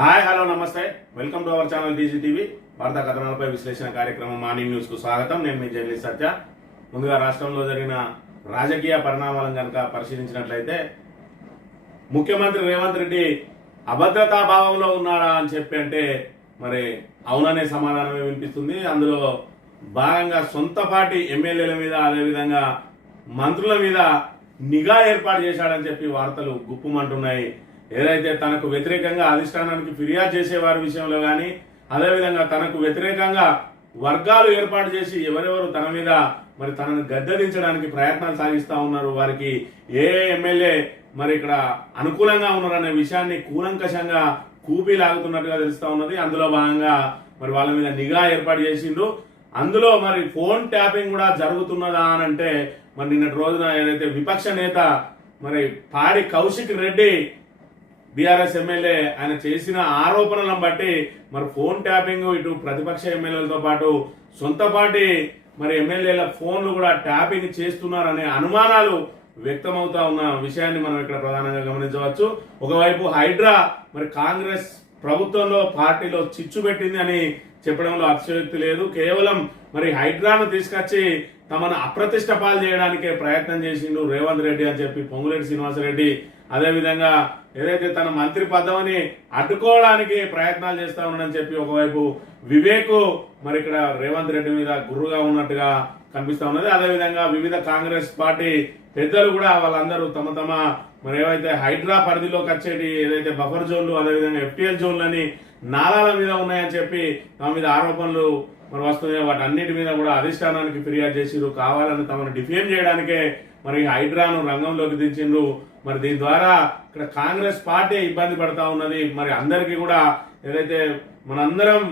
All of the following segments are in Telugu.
హాయ్ హలో నమస్తే welcome to our channel TGTV వార్తా కథనాలపై విశ్లేషణ కార్యక్రమం మార్నింగ్ న్యూస్ కు స్వాగతం. నేను మీ జర్నలిస్ట్ సత్య. ముందుగా రాష్ట్రంలో జరిగిన రాజకీయ పరిణామాలను కనుక పరిశీలించినట్లయితే ముఖ్యమంత్రి రేవంత్ రెడ్డి అభద్రతా భావంలో ఉన్నారా అని చెప్పి అంటే మరి అవుననే సమాధానమే వినిపిస్తుంది. అందులో భాగంగా సొంత పార్టీ ఎమ్మెల్యేల మీద అదేవిధంగా మంత్రుల మీద నిఘా ఏర్పాటు చేశాడని చెప్పి వార్తలు గుప్పుమంటున్నాయి. ఏదైతే తనకు వ్యతిరేకంగా అధిష్టానానికి ఫిర్యాదు చేసే వారి విషయంలో కానీ అదేవిధంగా తనకు వ్యతిరేకంగా వర్గాలు ఏర్పాటు చేసి ఎవరెవరు తన మీద మరి తనను గద్దెదించడానికి ప్రయత్నాలు సాగిస్తా ఉన్నారు, వారికి ఏ ఎమ్మెల్యే మరి ఇక్కడ అనుకూలంగా ఉన్నారనే విషయాన్ని కూలంకషంగా కూపీలాగుతున్నట్టుగా తెలుస్తా ఉన్నది. అందులో భాగంగా మరి వాళ్ళ మీద నిఘా ఏర్పాటు చేసిండ్రు. అందులో మరి ఫోన్ ట్యాపింగ్ కూడా జరుగుతున్నదా అని అంటే మరి నిన్నటి రోజున ఏదైతే విపక్ష నేత మరి పాడి కౌశిక్ రెడ్డి బీఆర్ఎస్ ఎమ్మెల్యే ఆయన చేసిన ఆరోపణలను బట్టి మరి ఫోన్ ట్యాపింగ్ ఇటు ప్రతిపక్ష ఎమ్మెల్యేలతో పాటు సొంత పార్టీ మరి ఎమ్మెల్యేల ఫోన్లు కూడా ట్యాపింగ్ చేస్తున్నారనే అనుమానాలు వ్యక్తమవుతా ఉన్న విషయాన్ని మనం ఇక్కడ ప్రధానంగా గమనించవచ్చు. ఒకవైపు హైడ్రా మరి కాంగ్రెస్ ప్రభుత్వంలో పార్టీలో చిచ్చు పెట్టింది అని చెప్పడంలో అతిశయోక్తి లేదు. కేవలం మరి హైడ్రాను తీసుకొచ్చి తమను అప్రతిష్ట పాలు చేయడానికే ప్రయత్నం చేసిండు రేవంత్ రెడ్డి అని చెప్పి పొంగులేటి శ్రీనివాసరెడ్డి, అదేవిధంగా ఏదైతే తన మంత్రి పదవిని అడ్డుకోవడానికి ప్రయత్నాలు చేస్తా ఉన్నాడని చెప్పి ఒకవైపు వివేక్ మరి ఇక్కడ రేవంత్ రెడ్డి మీద గుర్రుగా ఉన్నట్టుగా కనిపిస్తా ఉన్నది. అదేవిధంగా వివిధ కాంగ్రెస్ పార్టీ పెద్దలు కూడా వాళ్ళందరూ తమ తమ మరి ఏవైతే హైడ్రా పరిధిలోకి వచ్చేటి ఏదైతే బఫర్ జోన్లు అదేవిధంగా ఎఫ్టీఎల్ జోన్లని నాలాల మీద ఉన్నాయని చెప్పి తమ మీద ఆరోపణలు మరి వస్తున్నాయి. వాటి అన్నిటి మీద కూడా అధిష్టానానికి ఫిర్యాదు చేసిరు. కావాలని తమను డిఫేమ్ చేయడానికే మరి హైడ్రాను రంగంలోకి దించిండ్రు. మరి దీని ద్వారా ఇక్కడ కాంగ్రెస్ పార్టీ ఇబ్బంది పడతా ఉన్నది. మరి అందరికీ కూడా ఏదైతే మనందరం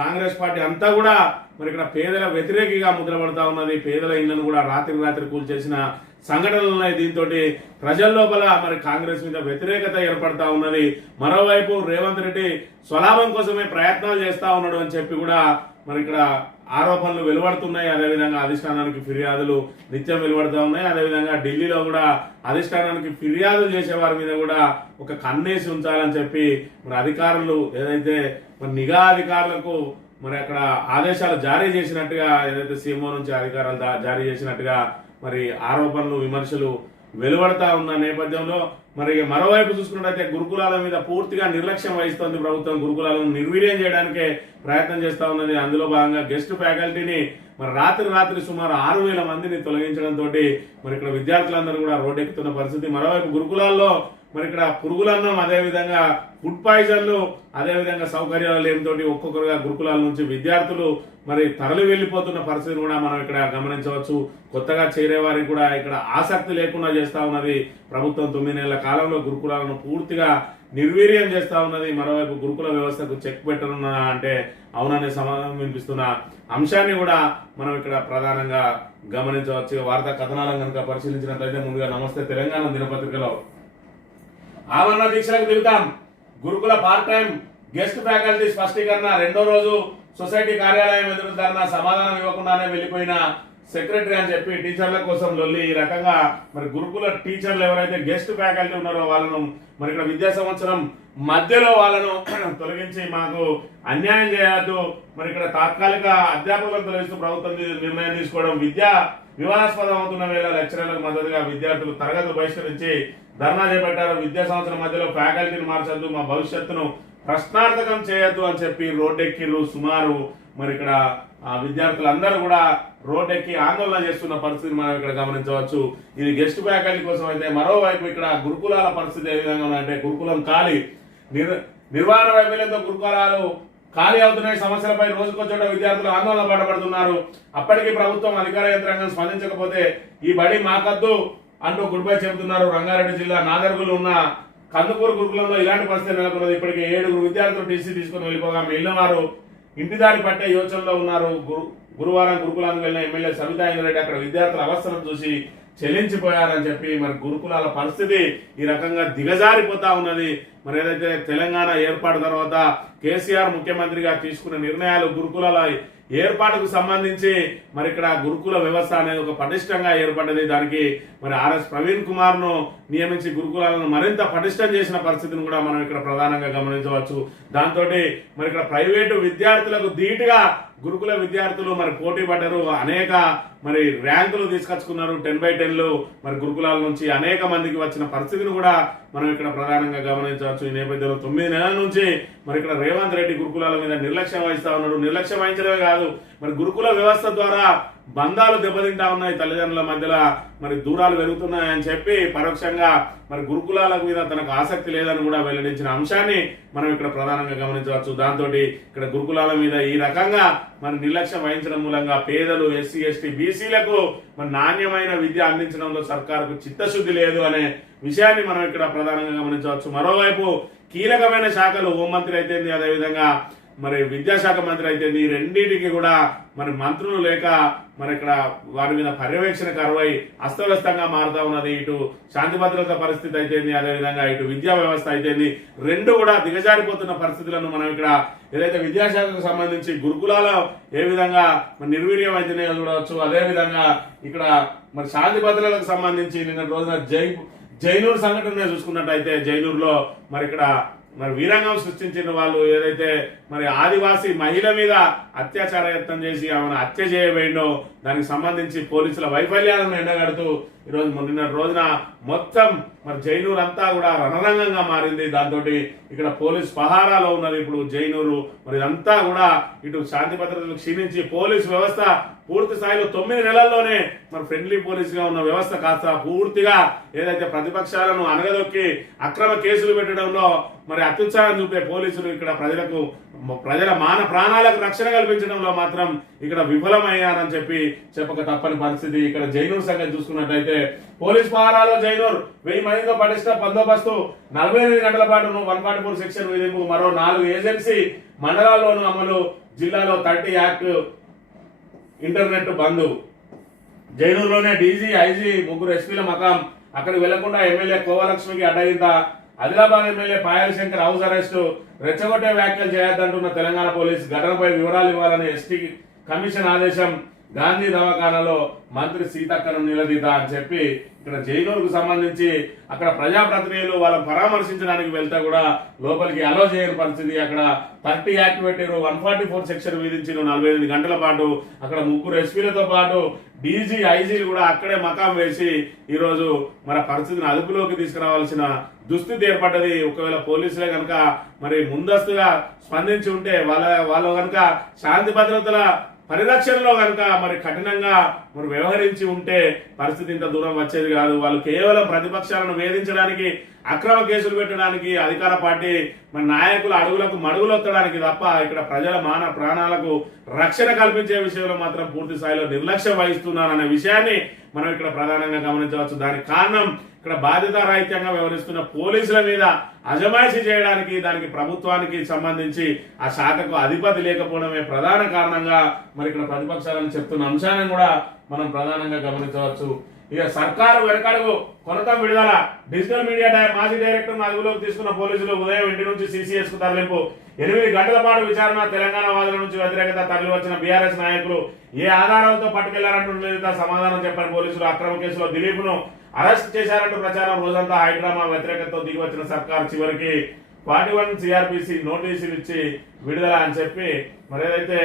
కాంగ్రెస్ పార్టీ అంతా కూడా మరి ఇక్కడ పేదల వ్యతిరేకిగా ముద్రపడతా ఉన్నది. పేదల ఇళ్లను కూడా రాత్రి కూల్చేసిన సంఘటనలు ఉన్నాయి. దీంతో ప్రజల లోపల మరి కాంగ్రెస్ మీద వ్యతిరేకత ఏర్పడతా ఉన్నది. మరోవైపు రేవంత్ రెడ్డి స్వలాభం కోసమే ప్రయత్నాలు చేస్తా ఉన్నాడు అని చెప్పి కూడా మరి ఇక్కడ ఆరోపణలు వెలువడుతున్నాయి. అదేవిధంగా అధిష్టానానికి ఫిర్యాదులు నిత్యం వెలువడుతూ ఉన్నాయి. అదేవిధంగా ఢిల్లీలో కూడా అధిష్టానానికి ఫిర్యాదులు చేసే వారి మీద కూడా ఒక కన్నేసి ఉంచాలని చెప్పి మరి అధికారులు ఏదైతే మరి నిఘా అధికారులకు మరి అక్కడ ఆదేశాలు జారీ చేసినట్టుగా ఏదైతే సీఎంఓ నుంచి అధికారులు జారీ చేసినట్టుగా మరి ఆరోపణలు విమర్శలు వెలువడతా ఉన్న నేపథ్యంలో మరి మరోవైపు చూసుకున్నట్టయితే గురుకులాల మీద పూర్తిగా నిర్లక్ష్యం వహిస్తోంది ప్రభుత్వం. గురుకులాలను నిర్వీర్యం చేయడానికే ప్రయత్నం చేస్తా ఉన్నది. అందులో భాగంగా గెస్ట్ ఫ్యాకల్టీని మరి రాత్రి సుమారు 6,000 మందిని తొలగించడంతో మరి ఇక్కడ విద్యార్థులందరూ కూడా రోడ్డెక్కుతున్న పరిస్థితి. మరోవైపు గురుకులాల్లో మరి ఇక్కడ పురుగులన్నం అదేవిధంగా ఫుడ్ పాయిజన్లు అదేవిధంగా సౌకర్యాలు లేనితోటి ఒక్కొక్కరుగా గురుకులాల నుంచి విద్యార్థులు మరి తరలి వెళ్లిపోతున్న పరిస్థితిని కూడా మనం ఇక్కడ గమనించవచ్చు. కొత్తగా చేరే వారికి కూడా ఇక్కడ ఆసక్తి లేకుండా చేస్తా ఉన్నది ప్రభుత్వం. 9 నెలల కాలంలో గురుకులాలను పూర్తిగా నిర్వీర్యం చేస్తా ఉన్నది. మరోవైపు గురుకుల వ్యవస్థకు చెక్ పెట్టనున్నా అంటే అవుననే సమాధానం వినిపిస్తున్న అంశాన్ని కూడా మనం ఇక్కడ ప్రధానంగా గమనించవచ్చు. వార్తా కథనాలను కనుక పరిశీలించినట్లయితే ముందుగా నమస్తే తెలంగాణ దినపత్రికలో ఆవరణ దీక్షలకు దిగుతాం, గురుకుల పార్ట్ టైం గెస్ట్ ఫ్యాకల్టీ స్పష్టీకరణ. 2వ రోజు సొసైటీ కార్యాలయం ఎదురు ధర్నా, సమాధానం ఇవ్వకుండానే వెళ్లిపోయిన సెక్రటరీ అని చెప్పి టీచర్ల కోసం లొల్లి. ఈ రకంగా మరి గురుకుల టీచర్లు ఎవరైతే గెస్ట్ ఫ్యాకల్టీ ఉన్నారో వాళ్ళను మరి ఇక్కడ విద్యా సంవత్సరం మధ్యలో వాళ్ళను తొలగించి మాకు అన్యాయం చేయొద్దు, మరి ఇక్కడ తాత్కాలిక అధ్యాపకులను తొలగిస్తూ ప్రభుత్వం నిర్ణయం తీసుకోవడం వివాదాస్పదం అవుతున్న వేళ లెక్చరర్లకు మద్దతుగా విద్యార్థులు తరగతులు బహిష్కరించి ధర్నా చేపట్టారు. విద్యా సంవత్సరం మధ్యలో ఫ్యాకల్టీని మార్చొద్దు, మా భవిష్యత్తును ప్రశ్నార్థకం చేయొద్దు అని చెప్పి రోడ్డెక్కిర్రు. సుమారు మరి ఇక్కడ విద్యార్థులందరూ కూడా రోడ్డెక్కి ఆందోళన చేస్తున్న పరిస్థితిని మనం ఇక్కడ గమనించవచ్చు. ఇది గెస్ట్ ఫ్యాకల్టీ కోసం అయితే, మరోవైపు ఇక్కడ గురుకులాల పరిస్థితి ఏ విధంగా ఉందంటే గురుకులం ఖాళీ, నిర్వహణ వైఫల్యంతో గురుకులాలు ఖాళీ అవుతున్నాయి. సమస్యలపై రోజుకొచ్చోట విద్యార్థులు ఆందోళన పడబడుతున్నారు. అప్పటికీ ప్రభుత్వం అధికార యంత్రాంగం స్పందించకపోతే ఈ బడి మాకద్దు అంటూ గుడ్ బై చెబుతున్నారు. రంగారెడ్డి జిల్లా నాదర్గులు ఉన్న కందుకూరు గురుకులంలో ఇలాంటి పరిస్థితి నెలకొన్నది. ఇప్పటికే 7 విద్యార్థులు టీసీ తీసుకుని వెళ్ళిపోగా మిగిలిన వారు ఇంటిదారి పట్టే యోచనలో ఉన్నారు. గురువారం గురుకులానికి వెళ్లిన ఎమ్మెల్యే సబితా ఇంద్రారెడ్డి అక్కడ విద్యార్థుల అవస్థలను చూసి చెల్లించిపోయారని చెప్పి మరి గురుకులాల పరిస్థితి ఈ రకంగా దిగజారిపోతా ఉన్నది. మరి ఏదైతే తెలంగాణ ఏర్పాటు తర్వాత కేసీఆర్ ముఖ్యమంత్రిగా తీసుకున్న నిర్ణయాలు గురుకులాల ఏర్పాటుకు సంబంధించి మరి ఇక్కడ గురుకుల వ్యవస్థ అనేది ఒక పటిష్టంగా ఏర్పడ్డది. దానికి మరి ఆర్ఎస్ ప్రవీణ్ కుమార్ ను నియమించి గురుకులాలను మరింత పటిష్టం చేసిన పరిస్థితిని కూడా మనం ఇక్కడ ప్రధానంగా గమనించవచ్చు. దాంతో మరి ఇక్కడ ప్రైవేటు విద్యార్థులకు ధీటుగా గురుకుల విద్యార్థులు మరి పోటీ పడ్డారు. అనేక మరి ర్యాంకులు తీసుకొచ్చుకున్నారు. 10/10 మరి గురుకులాల నుంచి అనేక మందికి వచ్చిన పరిస్థితిని కూడా మనం ఇక్కడ ప్రధానంగా గమనించవచ్చు. ఈ నేపథ్యంలో 9 నెలల నుంచి మరి ఇక్కడ రేవంత్ రెడ్డి గురుకులాల మీద నిర్లక్ష్యం వహిస్తా ఉన్నాడు. నిర్లక్ష్యం వహించడమే కాదు, మరి గురుకుల వ్యవస్థ ద్వారా బంధాలు దెబ్బతింటా ఉన్నాయి, తల్లిదండ్రుల మధ్యలో మరి దూరాలు పెరుగుతున్నాయని చెప్పి పరోక్షంగా మరి గురుకులాల మీద తనకు ఆసక్తి లేదని కూడా వెల్లడించిన అంశాన్ని మనం ఇక్కడ ప్రధానంగా గమనించవచ్చు. దాంతో ఇక్కడ గురుకులాల మీద ఈ రకంగా మరి నిర్లక్ష్యం వహించడం మూలంగా పేదలు, ఎస్సీ, ఎస్టీ, బీసీలకు మరి నాణ్యమైన విద్య అందించడంలో సర్కారుకు చిత్తశుద్ధి లేదు అనే విషయాన్ని మనం ఇక్కడ ప్రధానంగా గమనించవచ్చు. మరోవైపు కీలకమైన శాఖలు హోంమంత్రి అయితే, అదేవిధంగా మరి విద్యాశాఖ మంత్రి అయితే, ఈ రెండింటికి కూడా మరి మంత్రులు లేక మరి ఇక్కడ వారి మీద పర్యవేక్షణ కరువై అస్తవ్యస్తంగా మారుతా ఉన్నది. ఇటు శాంతి భద్రత పరిస్థితి అయితే, అదేవిధంగా ఇటు విద్యా వ్యవస్థ అయితే, రెండు కూడా దిగజారిపోతున్న పరిస్థితులను మనం ఇక్కడ ఏదైతే విద్యాశాఖకు సంబంధించి గురుకులాల ఏ విధంగా నిర్వీర్యం అయితేనే చూడవచ్చు. అదేవిధంగా ఇక్కడ మరి శాంతి భద్రతలకు సంబంధించి నిన్న రోజున జైనూరు సంఘటన చూసుకున్నట్టయితే, జైనూరులో మరి ఇక్కడ మరి వీరంగం సృష్టించిన వాళ్ళు ఏదైతే మరి ఆదివాసీ మహిళ మీద అత్యాచార యత్నం చేసి ఆమెను హత్య చేయబోయిండో దానికి సంబంధించి పోలీసుల వైఫల్యాలను ఎండగడుతూ ఈరోజు నిన్న రోజున మొత్తం మరి జైనూరు అంతా కూడా రణరంగంగా మారింది. దాంతో ఇక్కడ పోలీస్ పహారాలో ఉన్నది ఇప్పుడు జైనూరు. మరి ఇదంతా కూడా ఇటు శాంతి భద్రతలు క్షీణించి పోలీసు వ్యవస్థ పూర్తి స్థాయిలో 9 నెలల్లోనే మరి ఫ్రెండ్లీ పోలీస్ గా ఉన్న వ్యవస్థ కాస్త పూర్తిగా ఏదైతే ప్రతిపక్షాలను అనగదొక్కి అక్రమ కేసులు పెట్టడంలో మరి అత్యుత్సాహం చూపే పోలీసులు ఇక్కడ ప్రజల మాన ప్రాణాలకు రక్షణ కల్పించడంలో మాత్రం ఇక్కడ విఫలమయ్యారని చెప్పక తప్పని పరిస్థితి. ఇక్కడ జైనూరు సంగతి చూసుకున్నట్టయితే పోలీస్ పహారాలో జైనూరు 1000 మందితో పటిష్ట బందోబస్తు, 48 గంటల పాటు 144 సెక్షన్ విధింపు, మరో 4 ఏజెన్సీ మండలాల్లోనూ అమలు, జిల్లాలో 30 యాక్ట్, ఇంటర్నెట్ బంద్. జైనూరులోనే డీజీ, ఐజీ, 3 ఎస్పీల మకాం, అక్కడికి వెళ్లకుండా ఎమ్మెల్యే కోవలక్ష్మికి అడ్డగింత, Adilabad MLA Payal Shankar house arrest, రెచ్చగొట్టే వ్యాఖ్యలు చేయొద్దంటున్న తెలంగాణ పోలీస్, ఘటనపై వివరాలు ఇవ్వాలని ఎస్టీ కమిషన్ ఆదేశం, గాంధీ దవాఖానాలో మంత్రి సీతక్కను నిలదీత అని చెప్పి ఇక్కడ జైనూరుకు సంబంధించి అక్కడ ప్రజాప్రతినిధులు వాళ్ళని పరామర్శించడానికి వెళ్తే కూడా లోపలికి అలో చేయని పరిస్థితి. అక్కడ 30 యాక్ట్ పెట్టారు, 144 సెక్షన్ విధించిన, 48 గంటల పాటు అక్కడ 3 ఎస్పీలతో పాటు డీజీ, ఐజీలు కూడా అక్కడే మకాం వేసి ఈరోజు మన పరిస్థితిని అదుపులోకి తీసుకురావాల్సిన దుస్థితి ఏర్పడ్డది. ఒకవేళ పోలీసులే కనుక మరి ముందస్తుగా స్పందించి ఉంటే వాళ్ళు కనుక శాంతి భద్రతల పరిరక్షణలో కనుక మరి కఠినంగా మరి వ్యవహరించి ఉంటే పరిస్థితి ఇంత దూరం వచ్చేది కాదు. వాళ్ళు కేవలం ప్రతిపక్షాలను వేధించడానికి, అక్రమ కేసులు పెట్టడానికి, అధికార పార్టీ మరి నాయకుల అడుగులకు మడుగులొత్తడానికి తప్ప ఇక్కడ ప్రజల మాన ప్రాణాలకు రక్షణ కల్పించే విషయంలో మాత్రం పూర్తి స్థాయిలో నిర్లక్ష్యం వహిస్తున్నారనే విషయాన్ని మనం ఇక్కడ ప్రధానంగా గమనించవచ్చు. దానికి కారణం ఇక్కడ బాధ్యతారాహిత్యంగా వ్యవహరిస్తున్న పోలీసుల మీద అజమాయిషీ చేయడానికి, దానికి ప్రభుత్వానికి సంబంధించి ఆ శాఖకు అధిపతి లేకపోవడమే ప్రధాన కారణంగా మరి ఇక్కడ ప్రతిపక్షాలను చెప్తున్న అంశాన్ని కూడా మనం ప్రధానంగా గమనించవచ్చు. ఇక సర్కారు వెనకడుగు కొనతం విడుదల, డిజిటల్ మీడియా మాజీ డైరెక్టర్ అదుపులోకి తీసుకున్న పోలీసులు ఉదయం ఇంటి నుంచి సిసిఎస్ కు తరలింపు, 8 గంటల పాటు విచారణ, తెలంగాణ వాదుల నుంచి వ్యతిరేకత, తరలి వచ్చిన బీఆర్ఎస్ నాయకులు ఏ ఆధారాలతో పట్టుకెళ్లారంటూ సమాధానం చెప్పని పోలీసులు, అక్రమ కేసులో దిలీప్ ను అరెస్ట్ చేశారంటూ ప్రచారం, రోజంతా హైడ్రామా, వ్యతిరేకతతో దిగి వచ్చిన సర్కార్ చివరికి 41 సిఆర్పిసి నోటీసులు ఇచ్చి విడుదల అని చెప్పి మరి ఏదైతే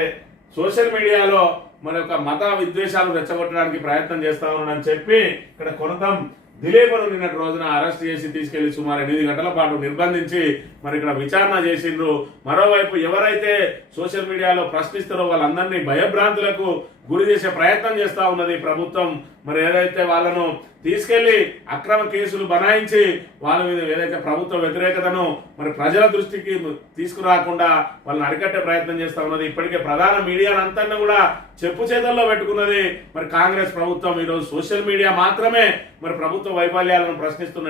సోషల్ మీడియాలో మరి ఒక మత విద్వేషాలు రెచ్చగొట్టడానికి ప్రయత్నం చేస్తా ఉన్నాడని చెప్పి ఇక్కడ కొనతం దిలీప్ను నిన్నటి రోజున అరెస్ట్ చేసి తీసుకెళ్లి సుమారు 8 గంటల పాటు నిర్బంధించి మరి ఇక్కడ విచారణ చేసిండ్రు. మరోవైపు ఎవరైతే సోషల్ మీడియాలో ప్రశ్నిస్తారో వాళ్ళందరినీ భయభ్రాంతులకు గురి చేసే ప్రయత్నం చేస్తా ఉన్నది ప్రభుత్వం. మరి ఏదైతే వాళ్ళను తీసుకెళ్లి అక్రమ కేసులు బనాయించి వాళ్ళ మీద ఏదైతే ప్రభుత్వ వ్యతిరేకతను మరి ప్రజల దృష్టికి తీసుకురాకుండా వాళ్ళని అరికట్టే ప్రయత్నం చేస్తా ఉన్నది. ఇప్పటికే ప్రధాన మీడియానంతా కూడా చెప్పు చేతుల్లో పెట్టుకున్నది మరి కాంగ్రెస్ ప్రభుత్వం. ఈరోజు సోషల్ మీడియా మాత్రమే మరి ప్రభుత్వ వైఫల్యాలను ప్రశ్నిస్తున్న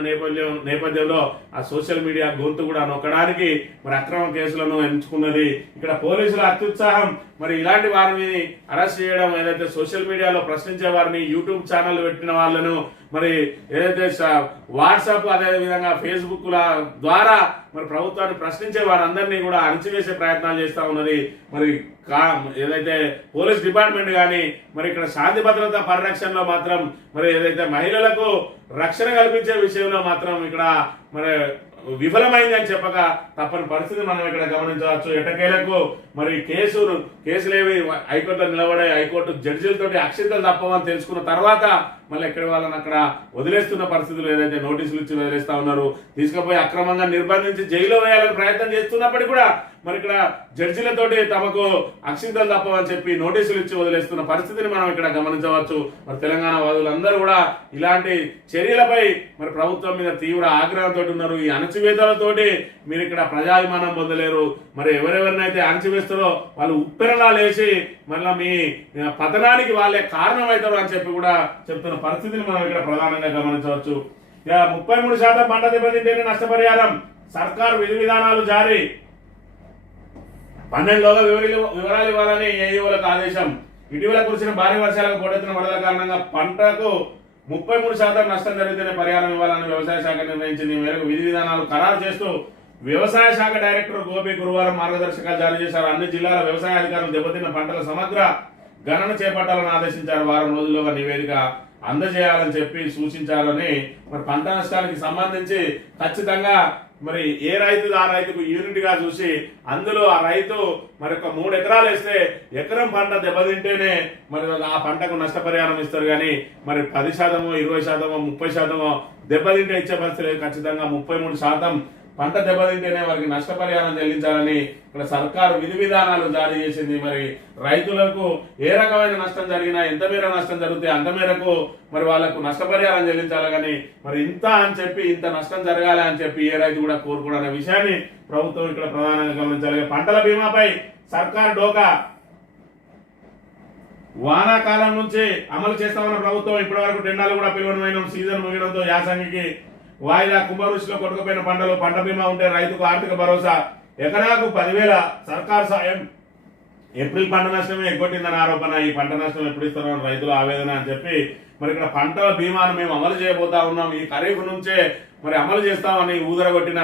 నేపథ్యంలో ఆ సోషల్ మీడియా గొంతు కూడా నొక్కడానికి మరి అక్రమ కేసులను ఎంచుకున్నది. ఇక్కడ పోలీసుల అత్యుత్సాహం మరి ఇలాంటి వారిని అరెస్ట్ చేయడం చేయడం, ఏదైతే సోషల్ మీడియాలో ప్రశ్నించే వారిని, యూట్యూబ్ ఛానల్ పెట్టిన వాళ్ళను, మరి ఏదైతే వాట్సాప్ అదే విధంగా ఫేస్బుక్ ద్వారా మరి ప్రభుత్వాన్ని ప్రశ్నించే వారందరినీ కూడా అణచివేసే ప్రయత్నాలు చేస్తూ ఉన్నది. మరి ఏదైతే పోలీస్ డిపార్ట్మెంట్ కానీ మరి ఇక్కడ శాంతి భద్రత పరిరక్షణలో మాత్రం మరి ఏదైతే మహిళలకు రక్షణ కల్పించే విషయంలో మాత్రం ఇక్కడ మరి విఫలమైందని చెప్పక తప్పని పరిస్థితి మనం ఇక్కడ గమనించవచ్చు. ఎటకేలకు మరి కేసులేవి హైకోర్టులో నిలబడే హైకోర్టు జడ్జీలతోటి అక్షింతలు తప్పవని తెలుసుకున్న తర్వాత మళ్ళీ ఎక్కడి వాళ్ళని అక్కడ వదిలేస్తున్న పరిస్థితులు, ఏదైతే నోటీసులు ఇచ్చి వదిలేస్తా ఉన్నారు, తీసుకుపోయి అక్రమంగా నిర్బంధించి జైల్లో వేయాలని ప్రయత్నం చేస్తున్నప్పటికీ కూడా మరి ఇక్కడ జడ్జీలతోటి తమకు అక్షింతలు తప్పవని చెప్పి నోటీసులు ఇచ్చి వదిలేస్తున్న పరిస్థితిని మనం ఇక్కడ గమనించవచ్చు. మరి తెలంగాణ వాదులందరూ కూడా ఇలాంటి చర్యలపై మరి ప్రభుత్వం మీద తీవ్ర ఆగ్రహంతో ఉన్నారు. ఈ అణచివేతలతోటి మీరు ఇక్కడ ప్రజాభిమానం పొందలేరు. మరి ఎవరెవరినైతే అణచివేస్తారో వాళ్ళు ఉప్పెరలా లేచి మళ్ళీ మీ పతనానికి వాళ్ళే కారణం అవుతారు అని చెప్పి కూడా చెప్తున్న పరిస్థితిని మనం ఇక్కడ ప్రధానంగా గమనించవచ్చు. 33% పంట దెబ్బతింటేనే నష్టపరిహారం, సర్కారు విధి విధానాలు జారీ, 12లోగా వివరాలు ఇవ్వాలని ఏఈఓలకు ఆదేశం. ఇటీవల కురిసిన భారీ వర్షాలకు పోటెత్తిన వరదల కారణంగా పంటకు 33% నష్టం జరిగితేనే పరిహారం ఇవ్వాలని వ్యవసాయ శాఖ నిర్ణయించింది. ఈ మేరకు విధి విధానాలు ఖరారు చేస్తూ వ్యవసాయ శాఖ డైరెక్టర్ గోపి గురువారం మార్గదర్శకాలు జారీ చేశారు. అన్ని జిల్లాల వ్యవసాయ అధికారులు దెబ్బతిన్న పంటల సమగ్ర గణన చేపట్టాలని ఆదేశించారు. వారం రోజుల్లోగా నివేదిక అందజేయాలని చెప్పి సూచించాలని. మరి పంట నష్టానికి సంబంధించి ఖచ్చితంగా మరి ఏ రైతు ఆ రైతుకు యూనిట్ గా చూసి అందులో ఆ రైతు మరి ఒక 3 ఎకరాలు వేస్తే ఎకరం పంట దెబ్బతింటేనే మరి ఆ పంటకు నష్టపరిహారం ఇస్తారు. కానీ మరి 10%, 20%, 30% దెబ్బతింటే ఇచ్చే పరిస్థితి లేదు. ఖచ్చితంగా 33% పంట దెబ్బతింటేనే వారికి నష్టపరిహారం చెల్లించాలని ఇక్కడ సర్కారు విధి విధానాలు జారీ చేసింది. మరి రైతులకు ఏ రకమైన నష్టం జరిగినా, ఎంత మేర నష్టం జరిగితే అంత మేరకు మరి వాళ్ళకు నష్టపరిహారం చెల్లించాలి. కానీ మరి ఇంత అని చెప్పి ఇంత నష్టం జరగాలి అని చెప్పి ఏ రైతు కూడా కోరుకోవడనే విషయాన్ని ప్రభుత్వం ఇక్కడ ప్రధానంగా గమనించాలి. పంటల బీమాపై సర్కారు డోకా, వానాకాలం నుంచి అమలు చేస్తామన్న ప్రభుత్వం ఇప్పటి వరకు టెండాలు కూడా పిలువమైన సీజన్ ముగియడంతో యాసంగికి వాయిదా. కుంభవృష్టిలో కొట్టుకుపోయిన పంటలు, పంట బీమా ఉంటే రైతుకు ఆర్థిక భరోసా, ఎకరాకు 10,000 సర్కారు సాయం. ఏప్రిల్ పంట నష్టమే ఎగ్గొట్టిందని ఆరోపణ. ఈ పంట నష్టం ఎప్పుడు ఇస్తారని రైతుల ఆవేదన అని చెప్పి మరి ఇక్కడ పంటల బీమాను మేము అమలు చేయబోతా ఉన్నాం, ఈ ఖరీఫ్ నుంచే మరి అమలు చేస్తామని ఊదరగొట్టిన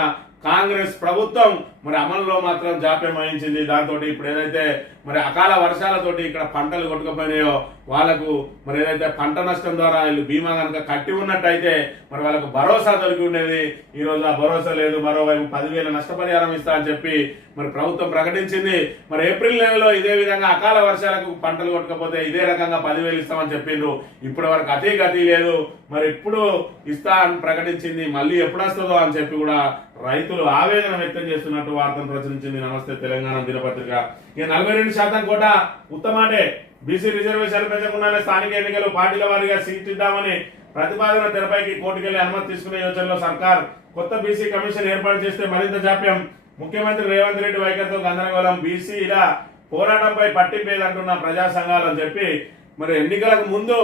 కాంగ్రెస్ ప్రభుత్వం మరి అమలులో మాత్రం జాప్యం వహించింది. దాంతో ఇప్పుడు ఏదైతే మరి అకాల వర్షాలతోటి ఇక్కడ పంటలు కొట్టుకుపోయినాయో వాళ్ళకు మరి ఏదైతే పంట నష్టం ద్వారా వీళ్ళు బీమా కనుక కట్టి ఉన్నట్టయితే మరి వాళ్ళకు భరోసా దొరికి ఉండేది. ఈ రోజు ఆ భరోసా లేదు. మరోవైపు 10,000 నష్టపరిహారం ఇస్తా అని చెప్పి మరి ప్రభుత్వం ప్రకటించింది. మరి ఏప్రిల్ నెలలో ఇదే విధంగా అకాల వర్షాలకు పంటలు కొట్టుకపోతే ఇదే రకంగా 10,000 ఇస్తామని చెప్పిండ్రు. ఇప్పటి వరకు అతి గతి లేదు. మరి ఇప్పుడు ఇస్తా అని ప్రకటించింది, మళ్ళీ ఎప్పుడు వస్తుందో అని చెప్పి కూడా రైతులు ఆవేదన వ్యక్తం చేస్తున్నట్టు వార్తను ప్రచురించింది నమస్తే తెలంగాణ దినపత్రిక. ఇక 42% కోట ఉత్తమాటే, బీసీ రిజర్వేషన్లు పెంచకుండానే స్థానిక ఎన్నికలు పార్టీల వారీగా సీట్ ఇద్దామని ప్రతిపాదన తెరపైకి కోర్టుకెళ్లి అనుమతి తీసుకునే యోచనలో సర్కార్. కొత్త బీసీ కమిషన్ ఏర్పాటు చేస్తే మరింత జాప్యం, ముఖ్యమంత్రి రేవంత్ రెడ్డి వైఖరితో గందరగోళం, బీసీల పోరాటంపై పట్టింపేదంటున్న ప్రజా సంఘాలు అని చెప్పి మరి ఎన్నికలకు ముందు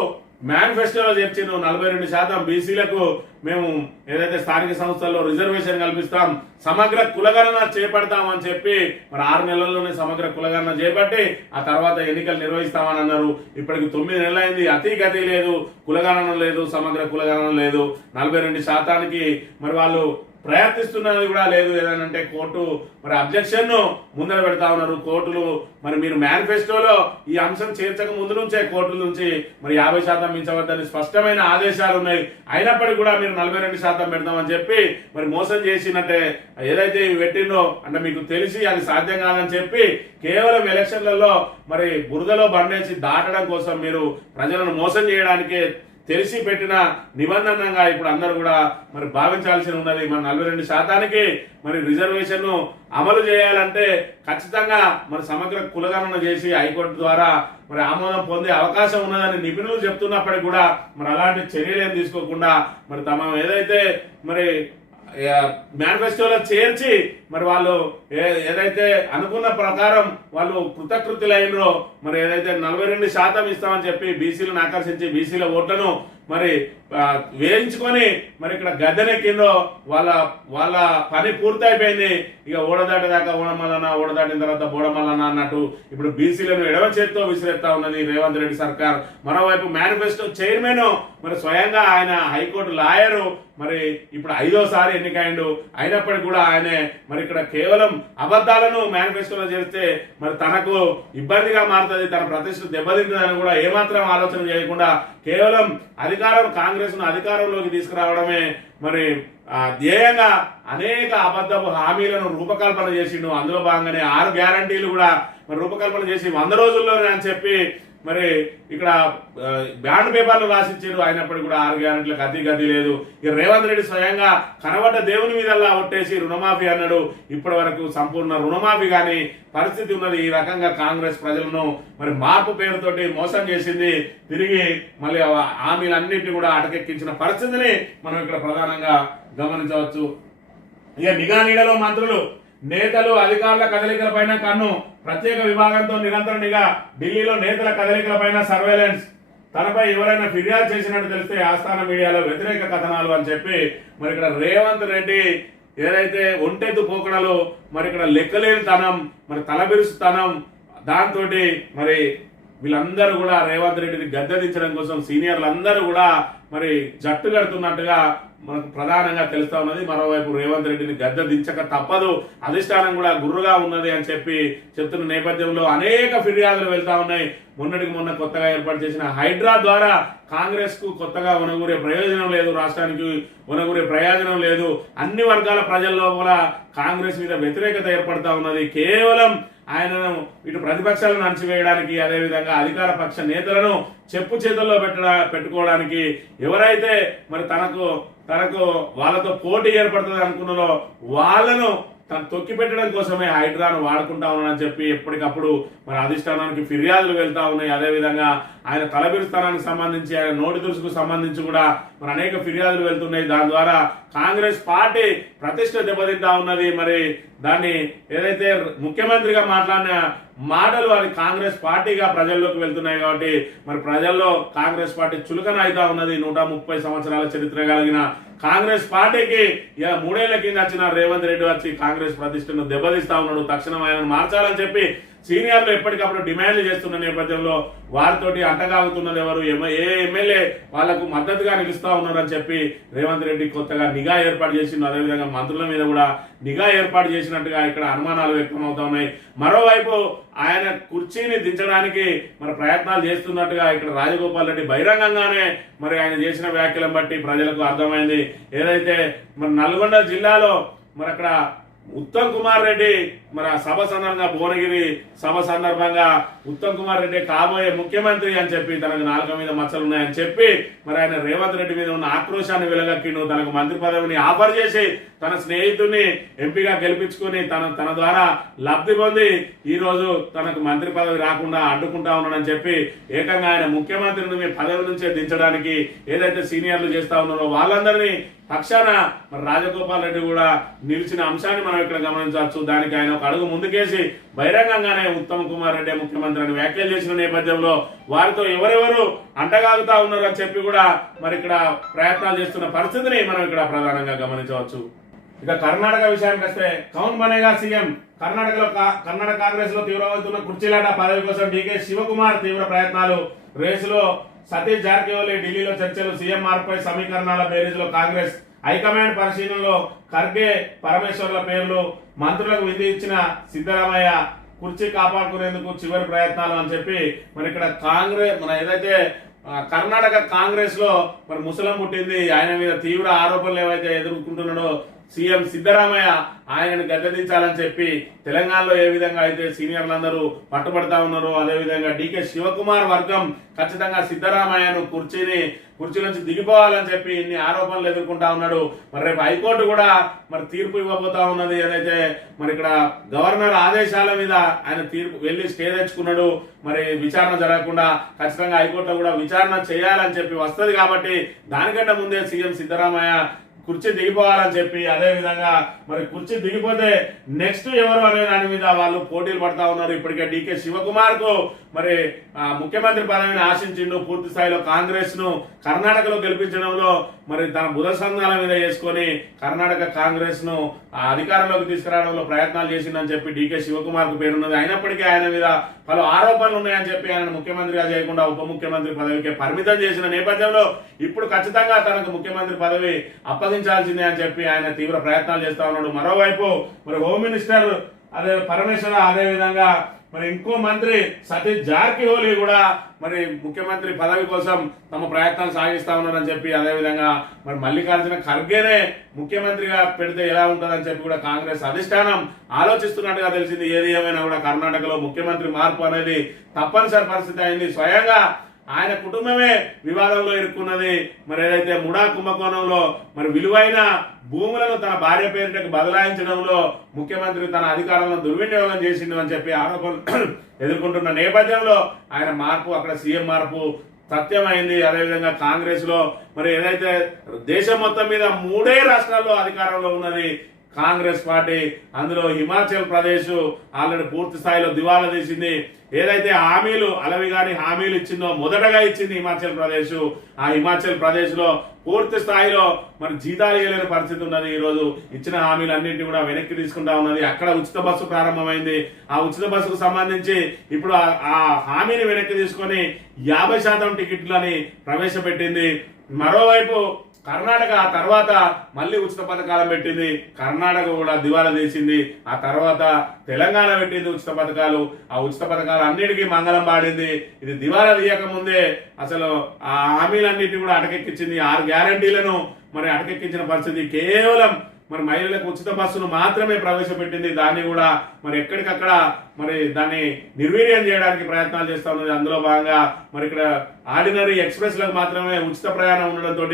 మేనిఫెస్టోలో చెప్పిండు 42% బీసీలకు మేము ఏదైతే స్థానిక సంస్థల్లో రిజర్వేషన్ కల్పిస్తాం, సమగ్ర కులగణన చేపడతాం అని చెప్పి మరి 6 నెలల్లోనే సమగ్ర కులగణన చేపట్టి ఆ తర్వాత ఎన్నికలు నిర్వహిస్తామని అన్నారు. ఇప్పటికి 9 నెలలు అయింది, అతి గతి లేదు, కులగణన లేదు, సమగ్ర కులగణన లేదు. 42%కి మరి వాళ్ళు ప్రయత్నిస్తున్నది కూడా లేదు. ఏదనంటే కోర్టు మరి అబ్జెక్షన్ ను ముందర పెడతా ఉన్నారు. కోర్టులు మరి మీరు మేనిఫెస్టోలో ఈ అంశం చేర్చక ముందు నుంచే కోర్టుల నుంచి మరి 50% మించవద్దని స్పష్టమైన ఆదేశాలు ఉన్నాయి. అయినప్పటికీ కూడా మీరు 42% పెడతామని చెప్పి మరి మోసం చేసినట్టే ఏదైతే పెట్టిందో అంటే మీకు తెలిసి అది సాధ్యం కాదని చెప్పి కేవలం ఎలక్షన్లలో మరి బురదలో బండేసి దాటడం కోసం మీరు ప్రజలను మోసం చేయడానికే తెలిసి పెట్టిన నిబంధనగా ఇప్పుడు అందరూ కూడా మరి భావించాల్సి ఉన్నది. మన 42%కి మరి రిజర్వేషన్ ను అమలు చేయాలంటే ఖచ్చితంగా మరి సమగ్ర కులగణన చేసి హైకోర్టు ద్వారా మరి ఆమోదం పొందే అవకాశం ఉన్నదని నిపుణులు చెప్తున్నప్పటికీ కూడా మరి అలాంటి చర్యలు తీసుకోకుండా మరి తమ ఏదైతే మరి మేనిఫెస్టోలో చేర్చి మరి వాళ్ళు ఏదైతే అనుకున్న ప్రకారం వాళ్ళు కృతకృత్యులైనరో మరి ఏదైతే 42% ఇస్తామని చెప్పి బీసీలను ఆకర్షించి బీసీల ఓట్లను మరి వేయించుకొని మరి ఇక్కడ గద్దెనెక్కిందో వాళ్ళ వాళ్ళ పని పూర్తయిపోయింది. ఇక ఓడదాటేదాకా ఓడమల్లన, ఓడదాటిన తర్వాత బోడమల్లన అన్నట్టు ఇప్పుడు బీసీలను ఎడవ చేత్తో విసిరెత్తా ఉన్నది రేవంత్ రెడ్డి సర్కార్. మరోవైపు మేనిఫెస్టో చైర్మన్ మరి స్వయంగా ఆయన హైకోర్టు లాయరు మరి ఇప్పుడు 5వ సారి ఎన్నికైండు. అయినప్పటికీ కూడా ఆయనే మరి ఇక్కడ కేవలం అబద్ధాలను మేనిఫెస్టోలో చేస్తే మరి తనకు ఇబ్బందిగా మారుతుంది, తన ప్రతిష్ట దెబ్బతింటుందని కూడా ఏమాత్రం ఆలోచన చేయకుండా కేవలం కాంగ్రెస్ ను అధికారంలోకి తీసుకురావడమే మరి ధ్యేయంగా అనేక అబద్ధపు హామీలను రూపకల్పన చేసిండు. అందులో భాగంగానే 6 గ్యారంటీలు కూడా మరి రూపకల్పన చేసి 100 రోజుల్లోనే అని చెప్పి మరి ఇక్కడ బ్యాండ్ పేపర్లు రాసిచ్చారు. అయినప్పటికీ కూడా 6 గ్యారెంటీలకు గతి లేదు. ఇక రేవంత్ రెడ్డి స్వయంగా కనబడ్డ దేవుని మీదల్లా ఒట్టేసి రుణమాఫీ అన్నాడు. ఇప్పటి వరకు సంపూర్ణ రుణమాఫీ కానీ పరిస్థితి ఉన్నది. ఈ రకంగా కాంగ్రెస్ ప్రజలను మరి మార్పు పేరుతోటి మోసం చేసింది. తిరిగి మళ్ళీ హామీలన్నింటినీ కూడా అటకెక్కించిన పరిస్థితిని మనం ఇక్కడ ప్రధానంగా గమనించవచ్చు. ఇక నిఘా నీడలో మంత్రులు, నేతలు, అధికారుల కదలికలపైన కన్ను, ప్రత్యేక విభాగంతో నిరంతర నిఘా, ఢిల్లీలో నేతల కదలికలపైన సర్వేలెన్స్, తనపై ఎవరైనా ఫిర్యాదు చేసినట్టు తెలిస్తే ఆస్థాన మీడియాలో వ్యతిరేక కథనాలు అని చెప్పి మరి ఇక్కడ రేవంత్ రెడ్డి ఏదైతే ఒంటెద్దు పోకడలు మరి ఇక్కడ లెక్కలేని తనం, మరి తలబిరుసుతనం, దాంతో మరి వీళ్ళందరూ కూడా రేవంత్ రెడ్డిని గద్దెదించడం కోసం సీనియర్లందరూ కూడా మరి జట్టు కడుతున్నట్టుగా మనకు ప్రధానంగా తెలుస్తా ఉన్నది. మరోవైపు రేవంత్ రెడ్డిని గద్దెదించక తప్పదు, అధిష్టానం కూడా గుర్రుగా ఉన్నది అని చెప్పి చెప్తున్న నేపథ్యంలో అనేక ఫిర్యాదులు వెళ్తా ఉన్నాయి. మొన్నటికి మొన్న కొత్తగా ఏర్పాటు చేసిన హైడ్రా ద్వారా కాంగ్రెస్ కు కొత్తగా ఒనగూరే ప్రయోజనం లేదు, రాష్ట్రానికి ఒనగూరే ప్రయోజనం లేదు. అన్ని వర్గాల ప్రజల్లో కూడా కాంగ్రెస్ మీద వ్యతిరేకత ఏర్పడతా ఉన్నది. కేవలం ఆయనను ఇటు ప్రతిపక్షాలను అణచివేయడానికి, అదేవిధంగా అధికార పక్ష నేతలను చెప్పు చేతుల్లో పెట్టుకోవడానికి ఎవరైతే మరి తనకు వాళ్ళతో పోటీ ఏర్పడుతుంది అనుకున్నారో వాళ్ళను తను తొక్కి పెట్టడం కోసమే హైడ్రాను వాడుకుంటా ఉన్నానని చెప్పి ఎప్పటికప్పుడు మరి అధిష్టానానికి ఫిర్యాదులు వెళ్తా ఉన్నాయి. అదేవిధంగా ఆయన తలబిరుస్థానానికి సంబంధించి, ఆయన నోటి దురుసుకు సంబంధించి కూడా మరి అనేక ఫిర్యాదులు వెళ్తున్నాయి. దాని ద్వారా కాంగ్రెస్ పార్టీ ప్రతిష్ట దెబ్బతింటా ఉన్నది. మరి దాన్ని ఏదైతే ముఖ్యమంత్రిగా మాట్లాడిన మాటలు అది కాంగ్రెస్ పార్టీగా ప్రజల్లోకి వెళ్తున్నాయి. కాబట్టి మరి ప్రజల్లో కాంగ్రెస్ పార్టీ చులకన అవుతా ఉన్నది. 130 సంవత్సరాల చరిత్ర కలిగిన కాంగ్రెస్ పార్టీకి 3 ఏళ్ల కింద వచ్చిన రేవంత్ రెడ్డి వచ్చి కాంగ్రెస్ ప్రతిష్టను దెబ్బతీస్తా ఉన్నాడు. తక్షణం ఆయనను మార్చాలని చెప్పి సీనియర్లు ఎప్పటికప్పుడు డిమాండ్లు చేస్తున్న నేపథ్యంలో వారితోటి అంటగాగుతున్నది ఎవరు, ఏ ఎమ్మెల్యే వాళ్లకు మద్దతుగా నిలుస్తా ఉన్నారని చెప్పి రేవంత్ రెడ్డి కొత్తగా నిఘా ఏర్పాటు చేసిండు. అదేవిధంగా మంత్రుల మీద కూడా నిఘా ఏర్పాటు చేసినట్టుగా ఇక్కడ అనుమానాలు వ్యక్తం అవుతా ఉన్నాయి. మరోవైపు ఆయన కుర్చీని దించడానికి మరి ప్రయత్నాలు చేస్తున్నట్టుగా ఇక్కడ రాజగోపాల్ రెడ్డి బహిరంగంగానే మరి ఆయన చేసిన వ్యాఖ్యలను బట్టి ప్రజలకు అర్థమైంది. ఏదైతే మరి నల్గొండ జిల్లాలో మరి అక్కడ ఉత్తమ్ కుమార్ రెడ్డి మరి ఆ సభ సందర్భంగా, భువనగిరి సభ సందర్భంగా ఉత్తమ్ కుమార్ రెడ్డి కాబోయే ముఖ్యమంత్రి అని చెప్పి, తనకు నాలుక మీద మచ్చలు ఉన్నాయని చెప్పి మరి ఆయన రేవంత్ రెడ్డి మీద ఉన్న ఆక్రోశాన్ని వెలగక్కిండు. తనకు మంత్రి పదవిని ఆఫర్ చేసి తన స్నేహితుడిని ఎంపీగా గెలిపించుకుని తన ద్వారా లబ్ధి పొంది ఈ రోజు తనకు మంత్రి పదవి రాకుండా అడ్డుకుంటా ఉన్నాడని చెప్పి ఏకంగా ఆయన ముఖ్యమంత్రిని పదవి నుంచే దించడానికి ఏదైతే సీనియర్లు చేస్తా ఉన్నారో వాళ్ళందరినీ పక్షాన మరి రాజగోపాల్ రెడ్డి కూడా నిలిచిన అంశాన్ని మనం ఇక్కడ గమనించవచ్చు. దానికి ఆయన ఒక అడుగు ముందుకేసి బహిరంగంగానే ఉత్తమ్ కుమార్ రెడ్డి ముఖ్యమంత్రి అని వ్యాఖ్యలు చేసిన నేపథ్యంలో వారితో ఎవరెవరు అంటగాగుతా ఉన్నారు అని చెప్పి కూడా మరి ఇక్కడ ప్రయత్నాలు చేస్తున్న పరిస్థితిని మనం ఇక్కడ ప్రధానంగా గమనించవచ్చు. ఇక కర్ణాటక విషయానికి వస్తే కౌన్ బనేగా సీఎం, కర్ణాటక కాంగ్రెస్ లో తీవ్రమవుతున్న కుర్చీలాట పదవి కోసం డీకే శివకుమార్ తీవ్ర ప్రయత్నాలు, రేసులో సతీష్ జారకిహోలీ, ఢిల్లీలో చర్చలు, సీఎం మార్పుపై సమీకరణాల బేరీజులో కాంగ్రెస్ హైకమాండ్ పరిశీలనలో ఖర్గే, పరమేశ్వర్ల పేర్లు, మంత్రులకు విధి ఇచ్చిన సిద్ధరామయ్య, కుర్చీ కాపాడుకునేందుకు చివరి ప్రయత్నాలు అని చెప్పి మరి ఇక్కడ కాంగ్రెస్ మన ఏదైతే కర్ణాటక కాంగ్రెస్ లో మరి ముసలం పుట్టింది. ఆయన మీద తీవ్ర ఆరోపణలు ఏవైతే ఎదుర్కొంటున్నాడో సీఎం సిద్ధరామయ్య ఆయనను గద్దెదించాలని చెప్పి తెలంగాణలో ఏ విధంగా అయితే సీనియర్లందరూ పట్టుబడతా ఉన్నారో అదేవిధంగా డీకే శివకుమార్ వర్గం ఖచ్చితంగా సిద్ధరామయ్యను కుర్చీ నుంచి దిగిపోవాలని చెప్పి ఇన్ని ఆరోపణలు ఎదుర్కొంటా ఉన్నాడు. మరి రేపు హైకోర్టు కూడా మరి తీర్పు ఇవ్వబోతా ఉన్నది. ఏదైతే మరి ఇక్కడ గవర్నర్ ఆదేశాల మీద ఆయన తీర్పు వెళ్లి స్టే తెచ్చుకున్నాడు. మరి విచారణ జరగకుండా ఖచ్చితంగా హైకోర్టులో కూడా విచారణ చేయాలని చెప్పి వస్తుంది. కాబట్టి దానికంటే ముందే సీఎం సిద్ధరామయ్య కుర్చీ దిగిపోవాలని చెప్పి, అదే విధంగా మరి కుర్చీ దిగిపోతే నెక్స్ట్ ఎవరు అనే దాని మీద వాళ్ళు పోటీలు పడతా ఉన్నారు. ఇప్పటికే డీకే శివకుమార్ కు మరి ముఖ్యమంత్రి పదవిని ఆశించిండు. పూర్తి స్థాయిలో కాంగ్రెస్ ను కర్ణాటకలో గెలిపించడంలో మరి తన బుధ సంఘాల మీద వేసుకొని కర్ణాటక కాంగ్రెస్ ను అధికారంలోకి తీసుకురావడంలో ప్రయత్నాలు చేసిందని చెప్పి డీకే శివకుమార్ కు పేరున్నది. అయినప్పటికీ ఆయన మీద పలు ఆరోపణలు ఉన్నాయని చెప్పి ఆయన ముఖ్యమంత్రిగా చేయకుండా ఉప ముఖ్యమంత్రి పదవికి పరిమితం చేసిన నేపథ్యంలో ఇప్పుడు ఖచ్చితంగా తనకు ముఖ్యమంత్రి పదవి అప్పగించాల్సిందే అని చెప్పి ఆయన తీవ్ర ప్రయత్నాలు చేస్తా ఉన్నాడు. మరోవైపు మరి హోమ్ మినిస్టర్ అదే పరమేశ్వర, అదే విధంగా మరి ఇంకో మంత్రి సతీష్ జార్కిహోలీ కూడా మరి ముఖ్యమంత్రి పదవి కోసం తమ ప్రయత్నాలు సాగిస్తా ఉన్నారని చెప్పి, అదేవిధంగా మరి మల్లికార్జున ఖర్గేనే ముఖ్యమంత్రిగా పెడితే ఎలా ఉంటుందని చెప్పి కూడా కాంగ్రెస్ అధిష్టానం ఆలోచిస్తున్నట్టుగా తెలిసింది. ఏది ఏమైనా కూడా కర్ణాటకలో ముఖ్యమంత్రి మార్పు అనేది తప్పనిసరి పరిస్థితి అయింది. స్వయంగా ఆయన కుటుంబమే వివాదంలో ఇరుక్కున్నది. మరి ఏదైతే ముడా కుంభకోణంలో మరి విలువైన భూములను తన భార్య పేరిటకు బదలాయించడంలో ముఖ్యమంత్రి తన అధికారంలో దుర్వినియోగం చేసిండు అని చెప్పి ఆరోపణలు ఎదుర్కొంటున్న నేపథ్యంలో ఆయన మార్పు, అక్కడ సీఎం మార్పు సత్యమైంది. అదేవిధంగా కాంగ్రెస్ లో మరి ఏదైతే దేశం మొత్తం మీద 3 రాష్ట్రాల్లో అధికారంలో ఉన్నది కాంగ్రెస్ పార్టీ, అందులో హిమాచల్ ప్రదేశ్ ఆల్రెడీ పూర్తి స్థాయిలో దివాలా తీసింది. ఏదైతే హామీలు అలవిగాని హామీలు ఇచ్చిందో మొదటగా ఇచ్చింది హిమాచల్ ప్రదేశ్. ఆ హిమాచల్ ప్రదేశ్ లో పూర్తి స్థాయిలో మరి జీతాలు ఇవ్వలేని పరిస్థితి ఉన్నది. ఈ రోజు ఇచ్చిన హామీలన్నింటినీ కూడా వెనక్కి తీసుకుంటా ఉన్నది. అక్కడ ఉచిత బస్సు ప్రారంభమైంది. ఆ ఉచిత బస్సుకు సంబంధించి ఇప్పుడు ఆ హామీని వెనక్కి తీసుకొని 50% టికెట్లని ప్రవేశపెట్టింది. మరోవైపు కర్ణాటక ఆ తర్వాత మళ్ళీ ఉచిత పథకాలను పెట్టింది. కర్ణాటక కూడా దివాలా తీసింది. ఆ తర్వాత తెలంగాణ పెట్టింది ఉచిత పథకాలు. ఆ ఉచిత పథకాలు అన్నిటికీ మంగళం పాడింది. ఇది దివాలా తీయక ముందే అసలు ఆ హామీలన్నింటినీ కూడా అటకెక్కించింది. 6 గ్యారంటీలను మరి అటకెక్కించిన పరిస్థితి. కేవలం మరి మహిళలకు ఉచిత బస్సును మాత్రమే ప్రవేశపెట్టింది. దాన్ని కూడా మరి ఎక్కడికక్కడ మరి దాన్ని నిర్వీర్యం చేయడానికి ప్రయత్నాలు చేస్తా ఉన్నది. అందులో భాగంగా మరి ఇక్కడ ఆర్డినరీ ఎక్స్ప్రెస్ లకు మాత్రమే ఉచిత ప్రయాణం ఉండడంతో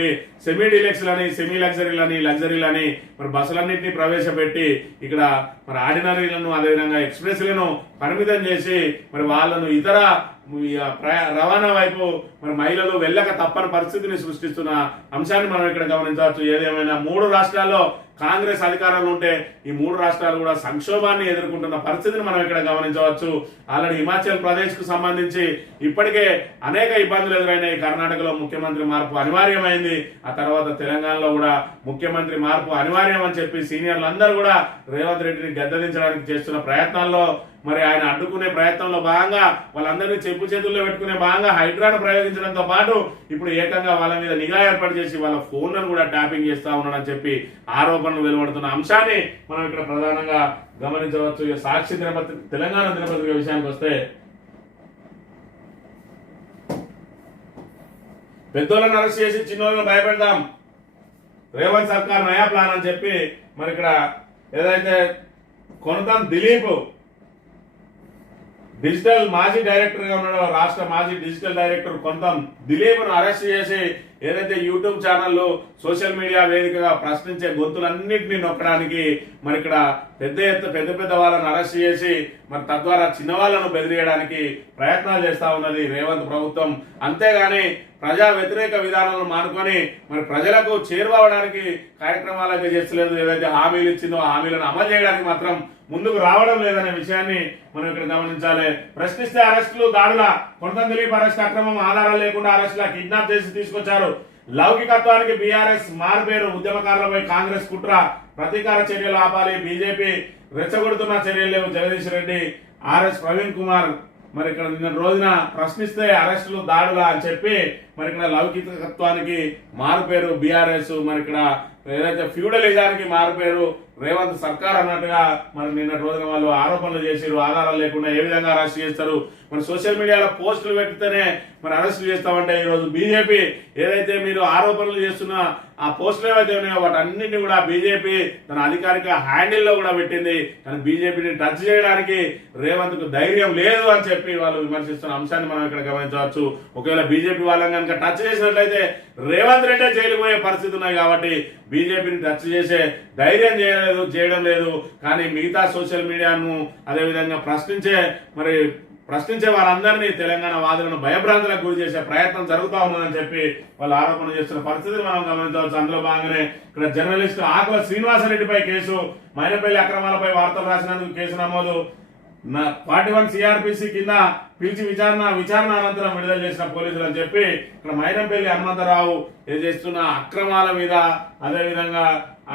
సెమీ డీలక్స్లని, సెమీ లగ్జరీలని, లగ్జరీలని మరి బస్సులన్నింటినీ ప్రవేశపెట్టి ఇక్కడ మరి ఆర్డినరీలను అదేవిధంగా ఎక్స్ప్రెస్లను పరిమితం చేసి మరి వాళ్ళను ఇతర రవాణా వైపు మరి మహిళలు వెళ్ళక తప్పని పరిస్థితిని సృష్టిస్తున్న అంశాన్ని మనం ఇక్కడ గమనించవచ్చు. ఏదేమైనా 3 రాష్ట్రాల్లో కాంగ్రెస్ అధికారంలో ఉంటే ఈ 3 రాష్ట్రాలు కూడా సంక్షోభాన్ని ఎదుర్కొంటున్న పరిస్థితిని మనం ఇక్కడ గమనించవచ్చు. ఆల్రెడీ హిమాచల్ ప్రదేశ్ కు సంబంధించి ఇప్పటికే అనేక ఇబ్బందులు ఎదురైనాయి. కర్ణాటకలో ముఖ్యమంత్రి మార్పు అనివార్యమైంది. ఆ తర్వాత తెలంగాణలో కూడా ముఖ్యమంత్రి మార్పు అనివార్యం అని చెప్పి సీనియర్లు అందరూ కూడా రేవంత్ రెడ్డిని గద్దెదించడానికి చేస్తున్న ప్రయత్నాల్లో మరి ఆయన అడ్డుకునే ప్రయత్నంలో భాగంగా వాళ్ళందరినీ చెప్పు చేతుల్లో పెట్టుకునే భాగంగా హైడ్రాను ప్రయోగించడంతో పాటు ఇప్పుడు ఏకంగా వాళ్ళ మీద నిఘా ఏర్పాటు చేసి వాళ్ళ ఫోన్లను కూడా ట్యాపింగ్ చేస్తా ఉన్నాడని చెప్పి ఆరోపణలు వెలువడుతున్న అంశాన్ని మనం ఇక్కడ ప్రధానంగా గమనించవచ్చు. సాక్షి దినపత్రిక, తెలంగాణ దినపత్రిక విషయానికి వస్తే పెద్దోళ్ళని అరెస్ట్ చేసి చిన్నోళ్ళని భయపెడదాం, రేవంత్ సర్కార్ నయా ప్లాన్ అని చెప్పి మరి ఇక్కడ ఏదైతే కొనతం దిలీప్ డిజిటల్ మాజీ డైరెక్టర్ గా ఉన్నాడో, రాష్ట్ర మాజీ డిజిటల్ డైరెక్టర్ కొంతం దిలీప్ ను అరెస్ట్ చేసి ఏదైతే యూట్యూబ్ ఛానళ్ళు సోషల్ మీడియా వేదికగా ప్రశ్నించే గొంతులన్నింటినీ నొక్కడానికి మరి ఇక్కడ పెద్ద వాళ్ళను అరెస్ట్ చేసి మరి తద్వారా చిన్న వాళ్ళను బెదిరియడానికి ప్రయత్నాలు చేస్తా ఉన్నది రేవంత్ ప్రభుత్వం. అంతేగాని ప్రజా వ్యతిరేక విధానాలను మానుకొని మరి ప్రజలకు చేరువవడానికి కార్యక్రమాలైతే చేస్తలేదు. ఏదైతే హామీలు ఇచ్చిందో ఆ హామీలను అమలు చేయడానికి మాత్రం ముందుకు రావడం లేదనే విషయాన్ని మనం ఇక్కడ గమనించాలి. ప్రశ్నిస్తే అరెస్టులు, దాడుల కొంతం దిలీప్ అరెస్ట్ అక్రమం, ఆధారాలు లేకుండా అరెస్టుల కిడ్నాప్ చేసి తీసుకొచ్చారు. లౌకికత్వానికి బీఆర్ఎస్ మారుపేరు, ఉద్యమకారులపై కాంగ్రెస్ కుట్ర, ప్రతీకార చర్యలు ఆపాలి, బీజేపీ రెచ్చగొడుతున్న చర్యలు లేవు. జగదీష్ రెడ్డి, ఆర్ఎస్ ప్రవీణ్ కుమార్ మరి ఇక్కడ నిన్న రోజున ప్రశ్నిస్తే అరెస్టులు, దాడుల అని చెప్పి మరి ఇక్కడ లౌకికత్వానికి మారుపేరు బీఆర్ఎస్, మరి ఇక్కడ ఏదైతే ఫ్యూడలిజానికి మారుపేరు రేవంత్ సర్కార్ అన్నట్టుగా మరి నిన్న రోజున వాళ్ళు ఆరోపణలు చేశారు. ఆధారాలు లేకుండా ఏ విధంగా అరెస్ట్ చేస్తారు? మరి సోషల్ మీడియాలో పోస్టులు పెట్టితేనే మరి అరెస్ట్ చేస్తామంటే ఈరోజు బీజేపీ ఏదైతే మీరు ఆరోపణలు చేస్తున్న ఆ పోస్టులు ఏవైతే ఉన్నాయో వాటన్నింటినీ కూడా బీజేపీ తన అధికారిక హ్యాండిల్లో కూడా పెట్టింది. కానీ బీజేపీని టచ్ చేయడానికి రేవంత్ కు ధైర్యం లేదు అని చెప్పి వాళ్ళు విమర్శిస్తున్న అంశాన్ని మనం ఇక్కడ గమనించవచ్చు. ఒకవేళ బీజేపీ వాళ్ళని కనుక టచ్ చేసినట్లయితే రేవంత్ రెడ్డి జైలు పోయే పరిస్థితి ఉన్నాయి. కాబట్టి బీజేపీని టచ్ చేసే ధైర్యం చేయడం లేదు. కానీ మిగతా సోషల్ మీడియాను అదేవిధంగా ప్రశ్నించే మరి ప్రశ్నించే వారందరినీ తెలంగాణ వాదులను భయభ్రాంతులకు గురి చేసే ప్రయత్నం జరుగుతూ ఉన్నదని చెప్పి వాళ్ళు ఆరోపణ చేస్తున్న పరిస్థితిని మనం గమనించవచ్చు. అందులో భాగంగానే ఇక్కడ జర్నలిస్టు ఆకుల శ్రీనివాసరెడ్డిపై కేసు, మైనపల్లి అక్రమాలపై వార్తలు రాసినందుకు కేసు నమోదు, 41 సిఆర్పిసి కింద పిలిచి విచారణ అనంతరం విడుదల చేసిన పోలీసులు అని చెప్పి ఇక్కడ మైనంపల్లి హనుమంతరావు చేస్తున్న అక్రమాల మీద, అదేవిధంగా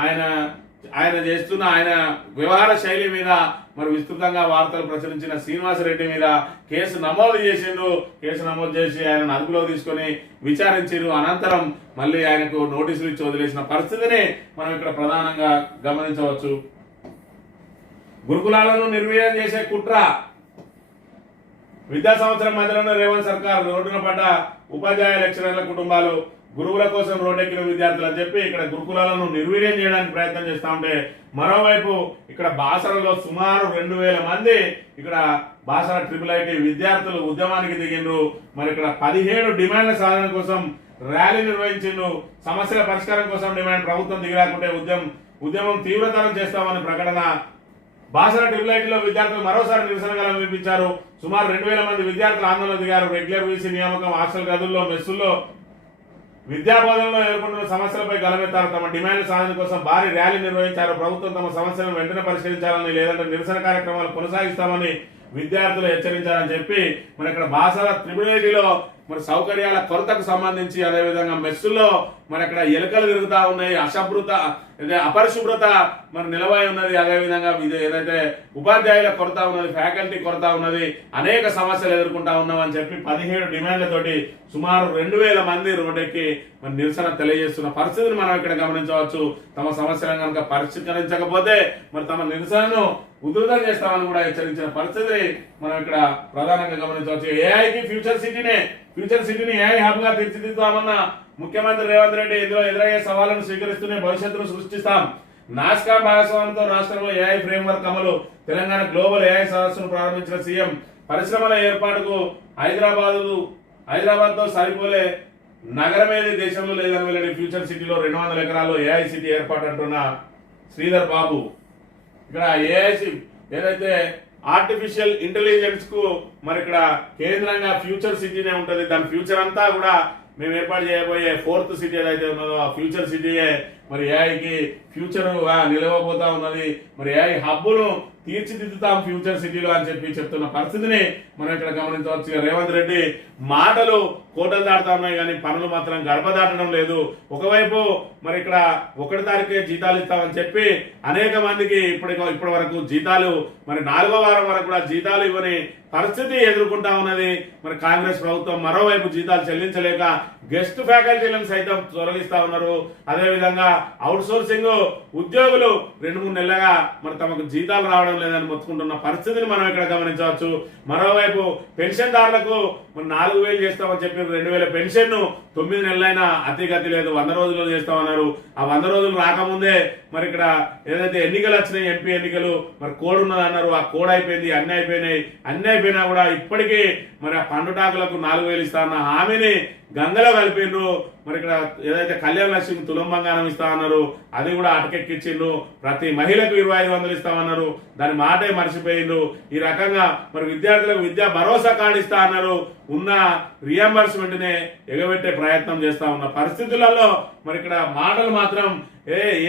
ఆయన చేస్తున్న ఆయన వ్యవహార శైలి మీద మరి విస్తృతంగా వార్తలు ప్రచురించిన శ్రీనివాసరెడ్డి మీద కేసు నమోదు చేసిండ్రు. కేసు నమోదు చేసి ఆయన అదుపులో తీసుకొని విచారించారు. అనంతరం మళ్ళీ ఆయనకు నోటీసులు ఇచ్చి వదిలేసిన పరిస్థితిని మనం ఇక్కడ ప్రధానంగా గమనించవచ్చు. గురుకులాలను నిర్వీర్యం చేసే కుట్ర, విద్యా సంవత్సరం మధ్యలోనే రేవంత్ సర్కార్ రోడ్డున పడ్డ ఉపాధ్యాయ లెక్చరర్ల కుటుంబాలు, గురువుల కోసం రోడ్డెక్కిన విద్యార్థులు అని చెప్పి ఇక్కడ గురుకులాలను నిర్వీర్యం చేయడానికి ప్రయత్నం చేస్తా ఉంటే, మరోవైపు ఇక్కడ బాసరలో సుమారు 2000 మంది ఇక్కడ బాసర IIIT విద్యార్థులు ఉద్యమానికి దిగిండ్రు. మరి ఇక్కడ 17 డిమాండ్ల సాధన కోసం ర్యాలీ నిర్వహించిండ్రు. సమస్యల పరిష్కారం కోసం డిమాండ్ ప్రభుత్వం దిగిరాకుంటే ఉద్యమం తీవ్రతరం చేస్తామని ప్రకటన. బాసర IIIT విద్యార్థులు మరోసారి నిరసన గలం వినిపించారు. సుమారు 2000 మంది విద్యార్థులు ఆందోళన దిగారు. రెగ్యులర్ వీసీ నియామకం, హాస్టల్ గదుల్లో, మెస్సుల్లో, విద్యాబోధనలో ఎదుర్కొంటున్న సమస్యలపై గలమెత్తారు. తమ డిమాండ్ల సాధన కోసం భారీ ర్యాలీ నిర్వహించారు. ప్రభుత్వం తమ సమస్యలను వెంటనే పరిష్కరించాలని, లేదంటే నిరసన కార్యక్రమాలు కొనసాగిస్తామని విద్యార్థులు హెచ్చరించారని చెప్పి మరి ఇక్కడ బాసర IIITలో మరి సౌకర్యాల కొరతకు సంబంధించి, అదేవిధంగా మెస్సుల్లో మరి అక్కడ ఎలుకలు తిరుగుతా ఉన్నాయి, అపరిశుభ్రత మరి నిలవై ఉన్నది, అదేవిధంగా ఏదైతే ఉపాధ్యాయుల కొరత ఉన్నది, ఫ్యాకల్టీ కొరత ఉన్నది, అనేక సమస్యలు ఎదుర్కొంటా ఉన్నామని చెప్పి 17 డిమాండ్లతోటి సుమారు 2000 మంది రోడ్డెక్కి మరి నిరసన తెలియజేస్తున్న పరిస్థితిని మనం ఇక్కడ గమనించవచ్చు. తమ సమస్యలను కనుక పరిష్కరించకపోతే మరి తమ నిరసనను ఉధృతం చేస్తామని కూడా హెచ్చరించిన పరిస్థితిని మనం ఇక్కడ ప్రధానంగా గమనించవచ్చు. ఏఐకి ఫ్యూచర్ సిటీని ఏఐ హబ్ గా తీర్చిదిద్దామన్న ముఖ్యమంత్రి రేవంత్ రెడ్డి ఎదురయ్యే సవాళ్లను స్వీకరిస్తూనే భవిష్యత్తును సృష్టిస్తాం. నాస్కామ్ భాగస్వామ్యంతో రాష్ట్రంలో ఏఐ ఫ్రేమ్వర్క్ అమలు, తెలంగాణ గ్లోబల్ ఏఐ సదస్సును ప్రారంభించిన సీఎం. పరిశ్రమల ఏర్పాటుకు హైదరాబాద్ తో సరిపోలే నగరమేది దేశంలో లేదని వెల్లడి. ఫ్యూచర్ సిటీలో 200 ఎకరాల్లో ఏఐ సిటీ ఏర్పాటు అంటున్న శ్రీధర్ బాబు. ఇక్కడ ఏఐ ఏదైతే ఆర్టిఫిషియల్ ఇంటెలిజెన్స్ కు మరి ఇక్కడ కేంద్రంగా ఫ్యూచర్ సిటీనే ఉంటది. దాని ఫ్యూచర్ అంతా కూడా మేము ఏర్పాటు చేయబోయే 4th సిటీ ఏదైతే ఉన్నదో ఆ ఫ్యూచర్ సిటీయే మరి ఏఐకి ఫ్యూచర్ నిలవబోతా ఉన్నది. మరి ఏఐ హబ్బును తీర్చిదిద్దుతాం ఫ్యూచర్ సిటీలో అని చెప్పి చెప్తున్న పరిస్థితిని మనం ఇక్కడ గమనించవచ్చు. రేవంత్ రెడ్డి మాటలు కోటలు దాటుతా ఉన్నాయి కానీ పనులు మాత్రం గడప దాటడం లేదు. ఒకవైపు మరి ఇక్కడ 1 తారీఖే జీతాలు ఇస్తామని చెప్పి అనేక మందికి ఇప్పటి వరకు జీతాలు మరి 4వ వారం వరకు కూడా జీతాలు ఇవ్వని పరిస్థితి ఎదుర్కొంటా ఉన్నది మరి కాంగ్రెస్ ప్రభుత్వం. మరోవైపు జీతాలు చెల్లించలేక గెస్ట్ ఫ్యాకల్టీలను సైతం తొలగిస్తా ఉన్నారు. అదేవిధంగా అవుట్ సోర్సింగ్ ఉద్యోగులు 2-3 నెలలుగా మరి తమకు జీతాలు రావడం లేదని మొత్తుకుంటున్న పరిస్థితిని మనం ఇక్కడ గమనించవచ్చు. మరోవైపు పెన్షన్దారులకు మరి 4000 చేస్తామని చెప్పి 2000 పెన్షన్ 9 నెలలైనా అతిగతి లేదు. 100 రోజులు చేస్తామన్నారు. ఆ 100 రోజులు రాకముందే మరి ఇక్కడ ఏదైతే ఎన్నికలు వచ్చినాయి, ఎంపీ ఎన్నికలు, మరి కోడ్ ఉన్నది అన్నారు. ఆ కోడ్ అయిపోయింది, అన్ని అయిపోయినా కూడా ఇప్పటికీ మరి ఆ పండుటాకులకు 4000 ఇస్తా అన్న హామీని గంగలో కలిపిండ్రు. మరి ఇక్కడ ఏదైతే కళ్యాణ లక్ష్మి తులం బంగారం ఇస్తా అన్నారు అది కూడా అటకెక్కించిండ్రు. ప్రతి మహిళకు 2500 ఇస్తామన్నారు, దాని మాటే మర్చిపోయిండ్రు. ఈ రకంగా మరి విద్యార్థులకు విద్యా భరోసా కార్డు ఇస్తా అన్నారు. ఉన్న రియంబర్స్మెంట్ నే ఎగబెట్టే ప్రయత్నం చేస్తా ఉన్న పరిస్థితులలో మరి ఇక్కడ మాటలు మాత్రం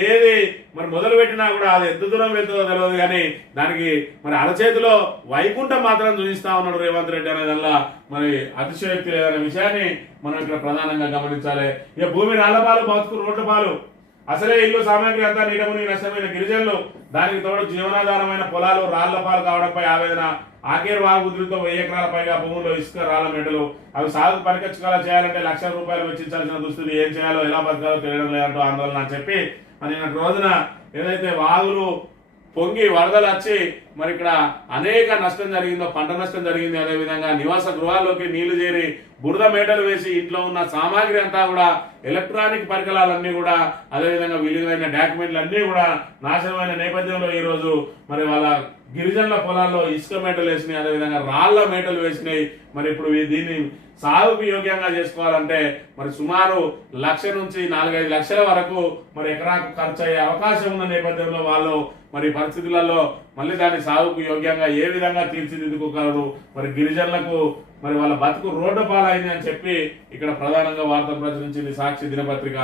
ఏది మరి మొదలు పెట్టినా కూడా అది ఎంత దూరం వెళ్తుందో తెలియదు కానీ దానికి మరి అరచేతిలో వైకుంఠం మాత్రం చూపిస్తా ఉన్నాడు రేవంత్ రెడ్డి అనేదల్లా మరి అతిశయోక్తి లేదనే విషయాన్ని మనం ఇక్కడ ప్రధానంగా గమనించాలి. ఇక భూమి రాళ్లపాలు, బతుకు రోడ్ల పాలు, అసలే ఇల్లు సామాగ్రి అంతా నీడముని నష్టమైన గిరిజనులు, దానికి తోడు జీవనాధారమైన పొలాలు రాళ్లపాలు కావడంపై ఆవేదన. ఆకేరు వాగు ఉధృతితో 1000 ఎకరాల పైగా భూముల్లో ఇసుక రాళ్ల మెడలు, అవి సాగు పరికచ్చుకాలా చేయాలంటే ₹1,00,000 వెచ్చించాల్సిన దుస్థితి, ఏం చేయాలో ఎలా బతకాలో తెలియడం లేదంటూ ఆందోళన అని చెప్పి నిన్న రోజున ఏదైతే వాగులు పొంగి వరదలు వచ్చి మరి ఇక్కడ అనేక నష్టం జరిగిందో, పంట నష్టం జరిగింది. అదేవిధంగా నివాస గృహాల్లోకి నీళ్లు చేరి బురద మేటలు వేసి ఇంట్లో ఉన్న సామాగ్రి అంతా కూడా, ఎలక్ట్రానిక్ పరికరాలన్నీ కూడా, అదేవిధంగా విలువైన డాక్యుమెంట్లు అన్ని కూడా నాశనమైన నేపథ్యంలో ఈ రోజు మరి వాళ్ళ గిరిజనుల పొలాల్లో ఇసుక మేటలు వేసినాయి, అదేవిధంగా రాళ్ల మేటలు వేసినాయి. మరి ఇప్పుడు దీన్ని సాగుకు యోగ్యంగా చేసుకోవాలంటే మరి సుమారు 1,00,000 నుంచి 4-5 లక్షల వరకు మరి ఎకరాకు ఖర్చు అయ్యే అవకాశం ఉన్న నేపథ్యంలో వాళ్ళు మరి పరిస్థితులలో మళ్ళీ దాన్ని సాగుకు యోగ్యంగా ఏ విధంగా తీర్చిదిద్దుకోగలరు, మరి గిరిజనులకు మరి వాళ్ళ బతుకు రోడ్డు పాలైంది అని చెప్పి ఇక్కడ ప్రధానంగా వార్త ప్రచురించింది సాక్షి దినపత్రిక.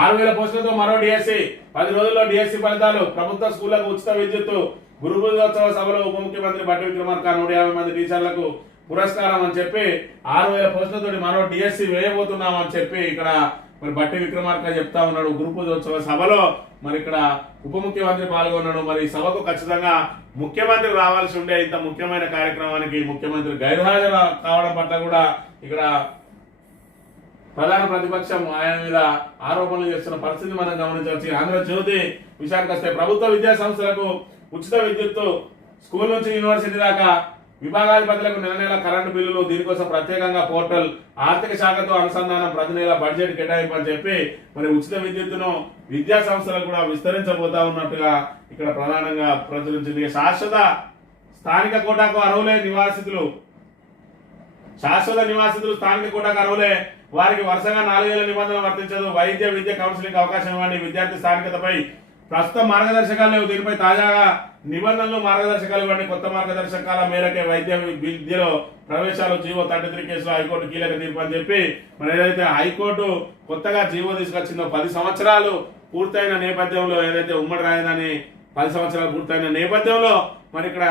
6,000 పోస్టులతో మరో డిఎస్సి, 10 రోజుల్లో డిఎస్సి ఫలితాలు, ప్రభుత్వ స్కూళ్లకు ఉచిత విద్యుత్తు, గురు పూజోత్సవ సభలో ఉప ముఖ్యమంత్రి బట్టి విక్రమార్క 150 మంది టీచర్లకు పురస్కారం అని చెప్పి 6,000 పోస్టులతో మరో డిఎస్సి వేయబోతున్నాం అని చెప్పి ఇక్కడ మరి బట్టి విక్రమార్క చెప్తా ఉన్నాడు. గురు పూజోత్సవ సభలో మరి ఇక్కడ ఉప ముఖ్యమంత్రి పాల్గొన్నాడు. మరి ఈ సభకు ఖచ్చితంగా ముఖ్యమంత్రి రావాల్సి ఉండే ఇంత ముఖ్యమైన కార్యక్రమానికి ముఖ్యమంత్రి గైర్హాజరు కావడం పట్ల కూడా ఇక్కడ ప్రధాన ప్రతిపక్షం ఆయన మీద ఆరోపణలు చేస్తున్న పరిస్థితి మనం గమనించవచ్చు. ఆంధ్రజ్యోతి విషయానికి వస్తే ప్రభుత్వ విద్యా సంస్థలకు ఉచిత విద్యుత్తు, స్కూల్ నుంచి యూనివర్సిటీ దాకా విభాగాధిపతులకు నెల నెల కరెంటు బిల్లులు, దీనికోసం ప్రత్యేకంగా పోర్టల్, ఆర్థిక శాఖతో అనుసంధానం, ప్రతి నెల బడ్జెట్ కేటాయింపు అని చెప్పి మరి ఉచిత విద్యుత్తును విద్యా సంస్థలకు కూడా విస్తరించబోతా ఉన్నట్టుగా ఇక్కడ ప్రధానంగా ప్రచురించింది. శాశ్వత స్థానిక కోటాకు అర్హులే నివాసితులు, శాశ్వత నివాసితులు స్థానిక కోటాకు అర్హులే, వారికి వరుసగా 4 ఏళ్ల నిబంధన వర్తించదు. వైద్య విద్య కౌన్సిలింగ్ అవకాశం ఇవ్వండి. విద్యార్థి స్థానికతపై ప్రస్తుతం మార్గదర్శకాలు లేవు, దీనిపై తాజాగా నిబంధనలు మార్గదర్శకాలు ఇవ్వండి. కొత్త మార్గదర్శకాల మేరకే వైద్య విద్యలో ప్రవేశాలు. జీవో 33 కేసులో హైకోర్టు కీలక తీర్పు అని చెప్పి మరి ఏదైతే హైకోర్టు కొత్తగా జీవో తీసుకొచ్చిందో 10 సంవత్సరాలు పూర్తయిన నేపథ్యంలో, ఏదైతే ఉమ్మడి రాజధాని 10 సంవత్సరాలు పూర్తయిన నేపథ్యంలో మరి ఇక్కడ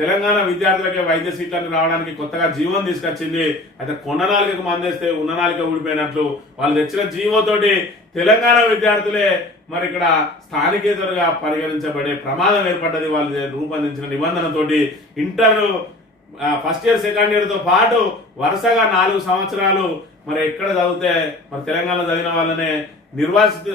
తెలంగాణ విద్యార్థులకే వైద్య సీట్లను రావడానికి కొత్తగా జీవోని తీసుకొచ్చింది. అయితే కొండ నాలికకు మందేస్తే ఉన్న నాలిక ఊడిపోయినట్లు వాళ్ళు తెచ్చిన జీవోతోటి తెలంగాణ విద్యార్థులే మరి ఇక్కడ స్థానికేతరుగా పరిగణించబడే ప్రమాదం ఏర్పడ్డది. వాళ్ళు రూపొందించిన నిబంధనతోటి inter first year second year తో పాటు వరుసగా 4 సంవత్సరాలు మరి ఎక్కడ చదివితే మరి తెలంగాణ చదివిన వాళ్ళనే నిర్వాసిత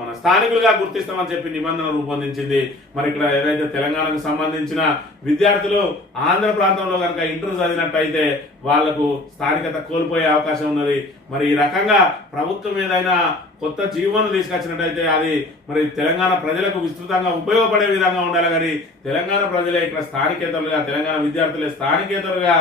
మన స్థానికులుగా గుర్తిస్తామని చెప్పి నిబంధన రూపొందించింది. మరి ఇక్కడ ఏదైతే తెలంగాణకు సంబంధించిన విద్యార్థులు ఆంధ్ర ప్రాంతంలో కనుక ఇంటర్ చదివినట్టయితే వాళ్లకు స్థానికత కోల్పోయే అవకాశం ఉన్నది. మరి ఈ రకంగా ప్రభుత్వం ఏదైనా కొత్త జీవోను తీసుకొచ్చినట్టయితే అది మరి తెలంగాణ ప్రజలకు విస్తృతంగా ఉపయోగపడే విధంగా ఉండాలి. కానీ తెలంగాణ ప్రజలే ఇక్కడ స్థానికేతరులుగా, తెలంగాణ విద్యార్థులే స్థానికేతరులుగా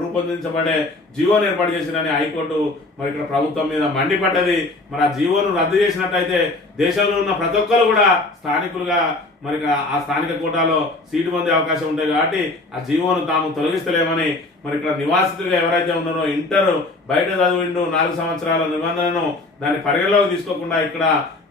రూపొందించబడే జీవోను ఏర్పాటు చేసిందని హైకోర్టు మరి ఇక్కడ ప్రభుత్వం మీద మండిపడ్డది. మరి ఆ జీవోను రద్దు చేసినట్టయితే దేశంలో ఉన్న ప్రతి ఒక్కరు కూడా స్థానికులుగా మరి ఆ స్థానిక కోటాలో సీటు పొందే అవకాశం ఉంటాయి. కాబట్టి ఆ జీవోను తాము తొలగిస్తలేమని మరి ఇక్కడ నివాసితులుగా ఎవరైతే ఉన్నారో ఇంటర్ బయట చదివిండు 4 సంవత్సరాల నిబంధనను దాన్ని పరిగణలోకి తీసుకోకుండా ఇక్కడ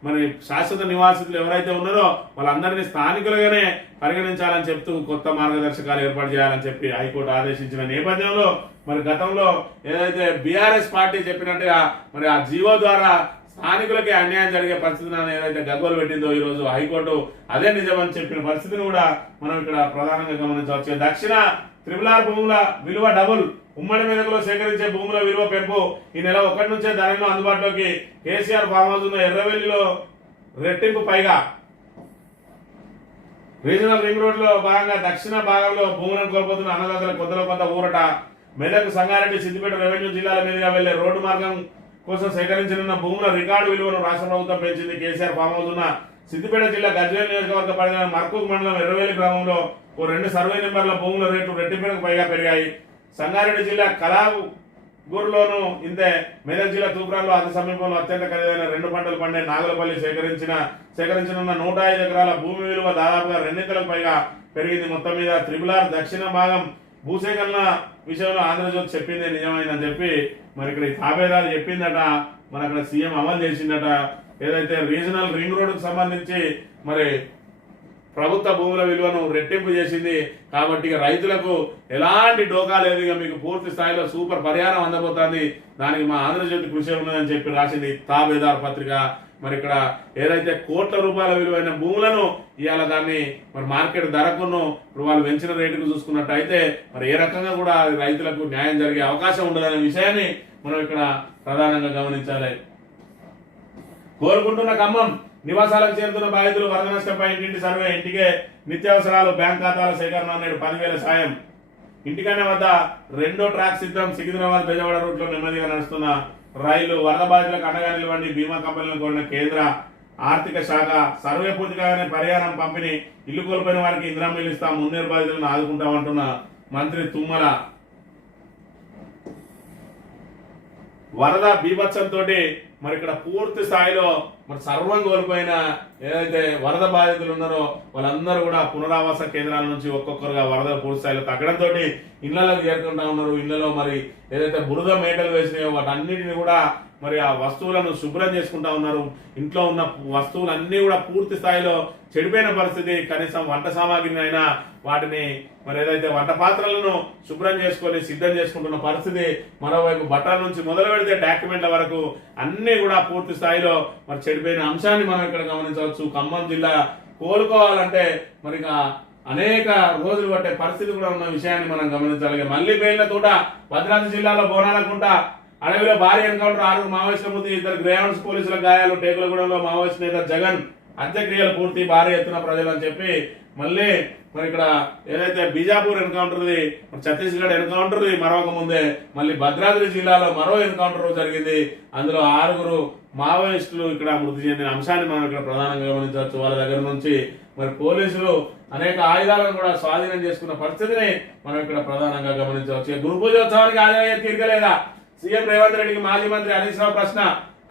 మరి శాశ్వత నివాసితులు ఎవరైతే ఉన్నారో వాళ్ళందరినీ స్థానికులుగానే పరిగణించాలని చెప్తూ కొత్త మార్గదర్శకాలు ఏర్పాటు చేయాలని చెప్పి హైకోర్టు ఆదేశించిన నేపథ్యంలో మరి గతంలో ఏదైతే బీఆర్ఎస్ పార్టీ చెప్పినట్టుగా మరి ఆ జీవో ద్వారా స్థానికులకి అన్యాయం జరిగే పరిస్థితిని ఏదైతే గగ్గోలు పెట్టిందో ఈ రోజు హైకోర్టు అదే నిజమని చెప్పిన పరిస్థితిని కూడా మనం ఇక్కడ ప్రధానంగా గమనించవచ్చు. దక్షిణ త్రిపులార్ భూముల విలువ డబుల్, ఉమ్మడి మెదకులో సేకరించే భూముల విలువ పెంపు. ఈ నెల 1 నుంచే ధరలను అందుబాటులోకి. కేసీఆర్ ఫామ్ హౌస్ ఉన్న ఎర్రవెల్లిలో రెట్టింపు పైగా. రీజనల్ రింగ్ రోడ్ లో భాగంగా దక్షిణ భాగంలో భూములను కోల్పోతున్న అన్నదాతల కొత్తలో కొంత ఊరట. మెదక్, సంగారెడ్డి, సిద్దిపేట రెవెన్యూ జిల్లాల మీదుగా వెళ్లే రోడ్డు మార్గం కోసం సేకరించనున్న భూముల రికార్డు విలువను రాష్ట్ర ప్రభుత్వం పెంచింది. కేసీఆర్ ఫామ్ హౌస్ ఉన్న సిద్దిపేట జిల్లా గజ్వేల్ నియోజకవర్గ పరిధిలో మర్కూక్ మండలం ఎర్రవేలి గ్రామంలో ఓ 2 సర్వే నెంబర్ల భూముల రేట్లు రెట్టింపులకు పైగా పెరిగాయి. సంగారెడ్డి జిల్లా కలాగూరులోను ఇంతే. మెదక్ జిల్లా తూప్రాన్లో అతి సమీపంలో అత్యంత ఖరీదైన 2 పంటలు పండే నాగులపల్లి సేకరించనున్న 105 ఎకరాల భూమి విలువ దాదాపుగా 2 పైగా పెరిగింది. మొత్తం మీద త్రిపులార్ దక్షిణ భాగం భూసేకరణ విషయంలో ఆంధ్రజ్యోతి చెప్పిందే నిజమైందని చెప్పి మరి ఇక్కడ ఈ తాబేదారు చెప్పిందట. మరి అక్కడ సీఎం అమలు చేసిందట. ఏదైతే రీజనల్ రింగ్ రోడ్డుకు సంబంధించి మరి ప్రభుత్వ భూముల విలువను రెట్టింపు చేసింది. కాబట్టి రైతులకు ఎలాంటి డోకా లేదు, ఇక మీకు పూర్తి స్థాయిలో సూపర్ పరిహారం అందబోతోంది. దానికి మా ఆంధ్రజ్యోతి కృషి ఉన్నదని చెప్పి రాసింది తాబేదార్ పత్రిక. మరి ఇక్కడ ఏదైతే కోట్ల రూపాయల విలువైన భూములను ఇవాళ దాన్ని మరి మార్కెట్ ధరకును ఇప్పుడు వాళ్ళు పెంచిన రేటుకు చూసుకున్నట్టయితే మరి ఏ రకంగా కూడా రైతులకు న్యాయం జరిగే అవకాశం ఉండదనే విషయాన్ని మనం ఇక్కడ ప్రధానంగా గమనించాలి. కోరుకుంటున్న ఖమ్మం నివాసాలకు చేరుతున్న బాధితులు వరద నష్టంపై ఇంటింటి సర్వే. ఇంటికే నిత్యావసరాలు, బ్యాంక్ ఖాతాల సేకరణ. నేడు 10,000 సాయం. ఇంటికనే వద్ద 2వ ట్రాక్ సిద్ధం. సికింద్రాబాద్ బెజవాడ రూట్ లో నెమ్మదిగా నడుస్తున్న రైలు. వరద బాధితులకు అండగా నిలవండి. బీమా కంపెనీలను కోరిన కేంద్ర ఆర్థిక శాఖ. సర్వే పూర్తి కాగానే పరిహారం పంపిణీ. ఇల్లు కోల్పోయిన వారికి ఇందిరమ్మ ఇల్లు ఇస్తాం. మున్నేరు బాధితులను ఆదుకుంటామంటున్న మంత్రి తుమ్మల. వరద బీభత్సంతో మరి ఇక్కడ పూర్తి స్థాయిలో మరి సర్వం కోల్పోయిన ఏదైతే వరద బాధితులు ఉన్నారో వాళ్ళందరూ కూడా పునరావాస కేంద్రాల నుంచి ఒక్కొక్కరుగా వరద పూర్తి స్థాయిలో తగ్గడంతో ఇళ్లలోకి చేరుకుంటా ఉన్నారు. ఇళ్లలో మరి ఏదైతే బురద మేటలు వేసినాయో వాటన్నిటిని కూడా మరి ఆ వస్తువులను శుభ్రం చేసుకుంటా ఉన్నారు. ఇంట్లో ఉన్న వస్తువులన్నీ కూడా పూర్తి స్థాయిలో చెడిపోయిన పరిస్థితి. కనీసం వంట సామాగ్రిని అయినా వాటిని మరి ఏదైతే వంట పాత్రలను శుభ్రం చేసుకొని సిద్ధం చేసుకుంటున్న పరిస్థితి. మరోవైపు బట్టల నుంచి మొదలు పెడితే డాక్యుమెంట్ల వరకు అన్ని కూడా పూర్తి స్థాయిలో మరి చెడిపోయిన అంశాన్ని మనం ఇక్కడ గమనించవచ్చు. ఖమ్మం జిల్లా కోలుకోవాలంటే మరి అనేక రోజులు పట్టే పరిస్థితి కూడా ఉన్న విషయాన్ని మనం గమనించాలి. మళ్లీ పేర్ల తోట భద్రాద్రి జిల్లాలో బోనాలకుంట అడవిలో భారీ ఎన్కౌంటర్, 6 మావోయిస్టుల మృతి, 2 గ్రేవన్స్ పోలీసుల గాయాలు, టేకులగూడెంలో మావోయిస్టు నేత జగన్ అంత్యక్రియలు పూర్తి, భారీ ఎత్తున ప్రజలు అని చెప్పి మళ్ళీ మరి ఇక్కడ ఏదైతే బీజాపూర్ ఎన్కౌంటర్ది, ఛత్తీస్గఢ్ ఎన్కౌంటర్ది మరొక ముందే మళ్ళీ భద్రాద్రి జిల్లాలో మరో ఎన్కౌంటర్ జరిగింది. అందులో 6 మావోయిస్టులు ఇక్కడ మృతి చెందిన అంశాన్ని మనం ఇక్కడ ప్రధానంగా గమనించవచ్చు. వాళ్ళ దగ్గర నుంచి మరి పోలీసులు అనేక ఆయుధాలను కూడా స్వాధీనం చేసుకున్న పరిస్థితిని మనం ఇక్కడ ప్రధానంగా గమనించవచ్చు. గురు పూజోత్సవానికి హాజరయ్యే తీరికలేదా? సీఎం రేవంత్ రెడ్డికి మాజీ మంత్రి హరీష్ రావు ప్రశ్న.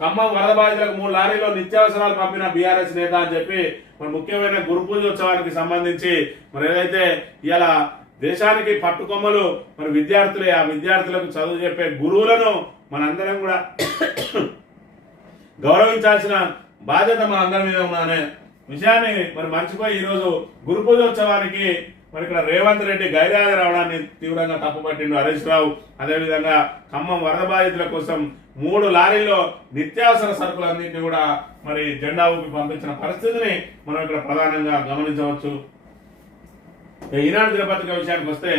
ఖమ్మం వరద బాధితులకు 3 లారీలో నిత్యావసరాలు పంపిన బీఆర్ఎస్ నేత అని చెప్పి మరి ముఖ్యమైన గురు పూజోత్సవానికి సంబంధించి మరి ఏదైతే ఇలా దేశానికి పట్టుకొమ్మలు మరి విద్యార్థులే, ఆ విద్యార్థులకు చదువు చెప్పే గురువులను మనందరం కూడా గౌరవించాల్సిన బాధ్యత మనందరి మీద ఉన్నదనే విషయాన్ని మరి మర్చిపోయి ఈరోజు గురు పూజోత్సవానికి మరి ఇక్కడ రేవంత్ రెడ్డి గైర్హాజరు రావడాన్ని తీవ్రంగా తప్పుపట్టిండు హరీష్ రావు. అదేవిధంగా ఖమ్మం వరద బాధితుల కోసం 3 లారీల్లో నిత్యావసర సరుకులన్నింటినీ కూడా మరి జెండా ఊపి పంపించిన పరిస్థితిని మనం ఇక్కడ ప్రధానంగా గమనించవచ్చు. ఈనాడు దినపత్రిక విషయానికి వస్తే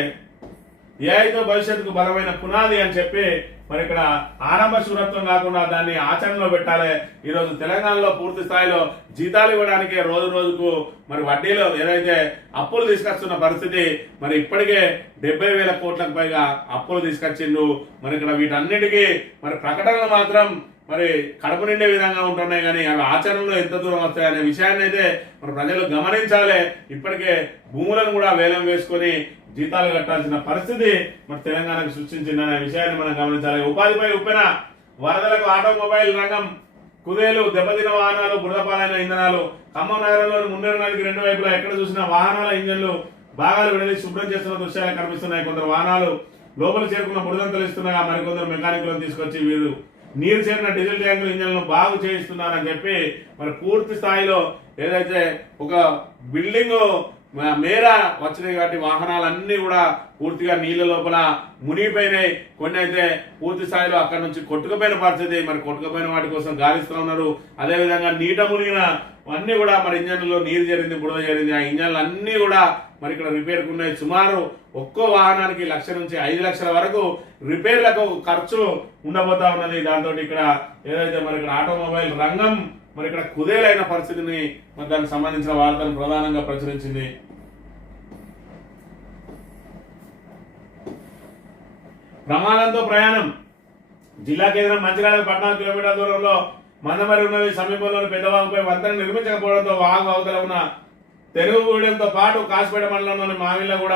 ఏఐతో భవిష్యత్తుకు బలమైన పునాది అని చెప్పి మరి ఇక్కడ ఆరంభ శూరత్వం కాకుండా దాన్ని ఆచరణలో పెట్టాలి. ఈరోజు తెలంగాణలో పూర్తి స్థాయిలో జీతాలు ఇవ్వడానికి రోజు రోజుకు మరి వడ్డీలో ఏదైతే అప్పులు తీసుకొస్తున్న పరిస్థితి. మరి ఇప్పటికే 70,000 కోట్లకు పైగా అప్పులు తీసుకొచ్చిండు. మరి ఇక్కడ వీటన్నిటికీ మరి ప్రకటనలు మాత్రం మరి కడుపు నిండే విధంగా ఉంటున్నాయి, కానీ అవి ఆచరణలో ఎంత దూరం వస్తాయనే విషయాన్ని అయితే మరి ప్రజలు గమనించాలి. ఇప్పటికే భూములను కూడా వేలం వేసుకొని జీతాలు కట్టాల్సిన పరిస్థితి మరి తెలంగాణకు సృష్టించిందనే విషయాన్ని మనం గమనించాలి. ఉపాధిపై ఉప్పెన, వరదలకు ఆటోమొబైల్ రంగం కుదేలు, దెబ్బతిన వాహనాలు, బురదపాలైన ఇంధనాలు. ఖమ్మం నగరంలోని ముండేరు నదికి 2 వైపులా ఎక్కడ చూసినా వాహనాల ఇంజన్లు భాగాలు విడదీ శుభ్రం చేస్తున్న దృశ్యాలు కనిపిస్తున్నాయి. కొందరు వాహనాలు లోపల చేరుకున్న బురదంతలు ఇస్తున్నాయి. మరికొందరు మెకానికులను తీసుకొచ్చి వీరు నీరు చేరిన డీజిల్ ట్యాంకుల ఇంజన్లను బాగు చేయిస్తున్నారని చెప్పి మరి పూర్తి స్థాయిలో ఏదైతే ఒక బిల్డింగ్ మేర వచ్చినాయి కాబట్టి వాహనాలన్నీ కూడా పూర్తిగా నీళ్ళ లోపల మునిగిపోయినాయి. కొన్ని అయితే పూర్తి స్థాయిలో అక్కడ నుంచి కొట్టుకుపోయిన పరిస్థితి. మరి కొట్టుకుపోయిన వాటి కోసం గాలిస్తూ ఉన్నారు. అదేవిధంగా నీట మునిగిన అన్ని కూడా మరి ఇంజన్లలో నీరు చేరింది, బుడద చేరింది. ఆ ఇంజన్లు అన్ని కూడా మరి ఇక్కడ రిపేర్కు ఉన్నాయి. సుమారు ఒక్కో వాహనానికి 1,00,000 నుంచి 5 లక్షల వరకు రిపేర్లకు ఖర్చు ఉండబోతా ఉన్నది. దాంతో ఇక్కడ ఏదైతే మరి ఇక్కడ ఆటోమొబైల్ రంగం మరి ఇక్కడ కుదేలైన పరిస్థితిని మరి దానికి సంబంధించిన వార్తను ప్రధానంగా ప్రచురించింది. ప్రమాదంతో ప్రయాణం. జిల్లా కేంద్రం మంచిర్యాలకు 14 కిలోమీటర్ల దూరంలో మందమరి ఉన్నది. సమీపంలోని పెద్దవాగుపై వంతెన నిర్మించకపోవడంతో వాగు అవతల ఉన్న తెరుగుగూడెంతో పాటు కాసిపేట మండలంలోని మావిళ్ళగూడ,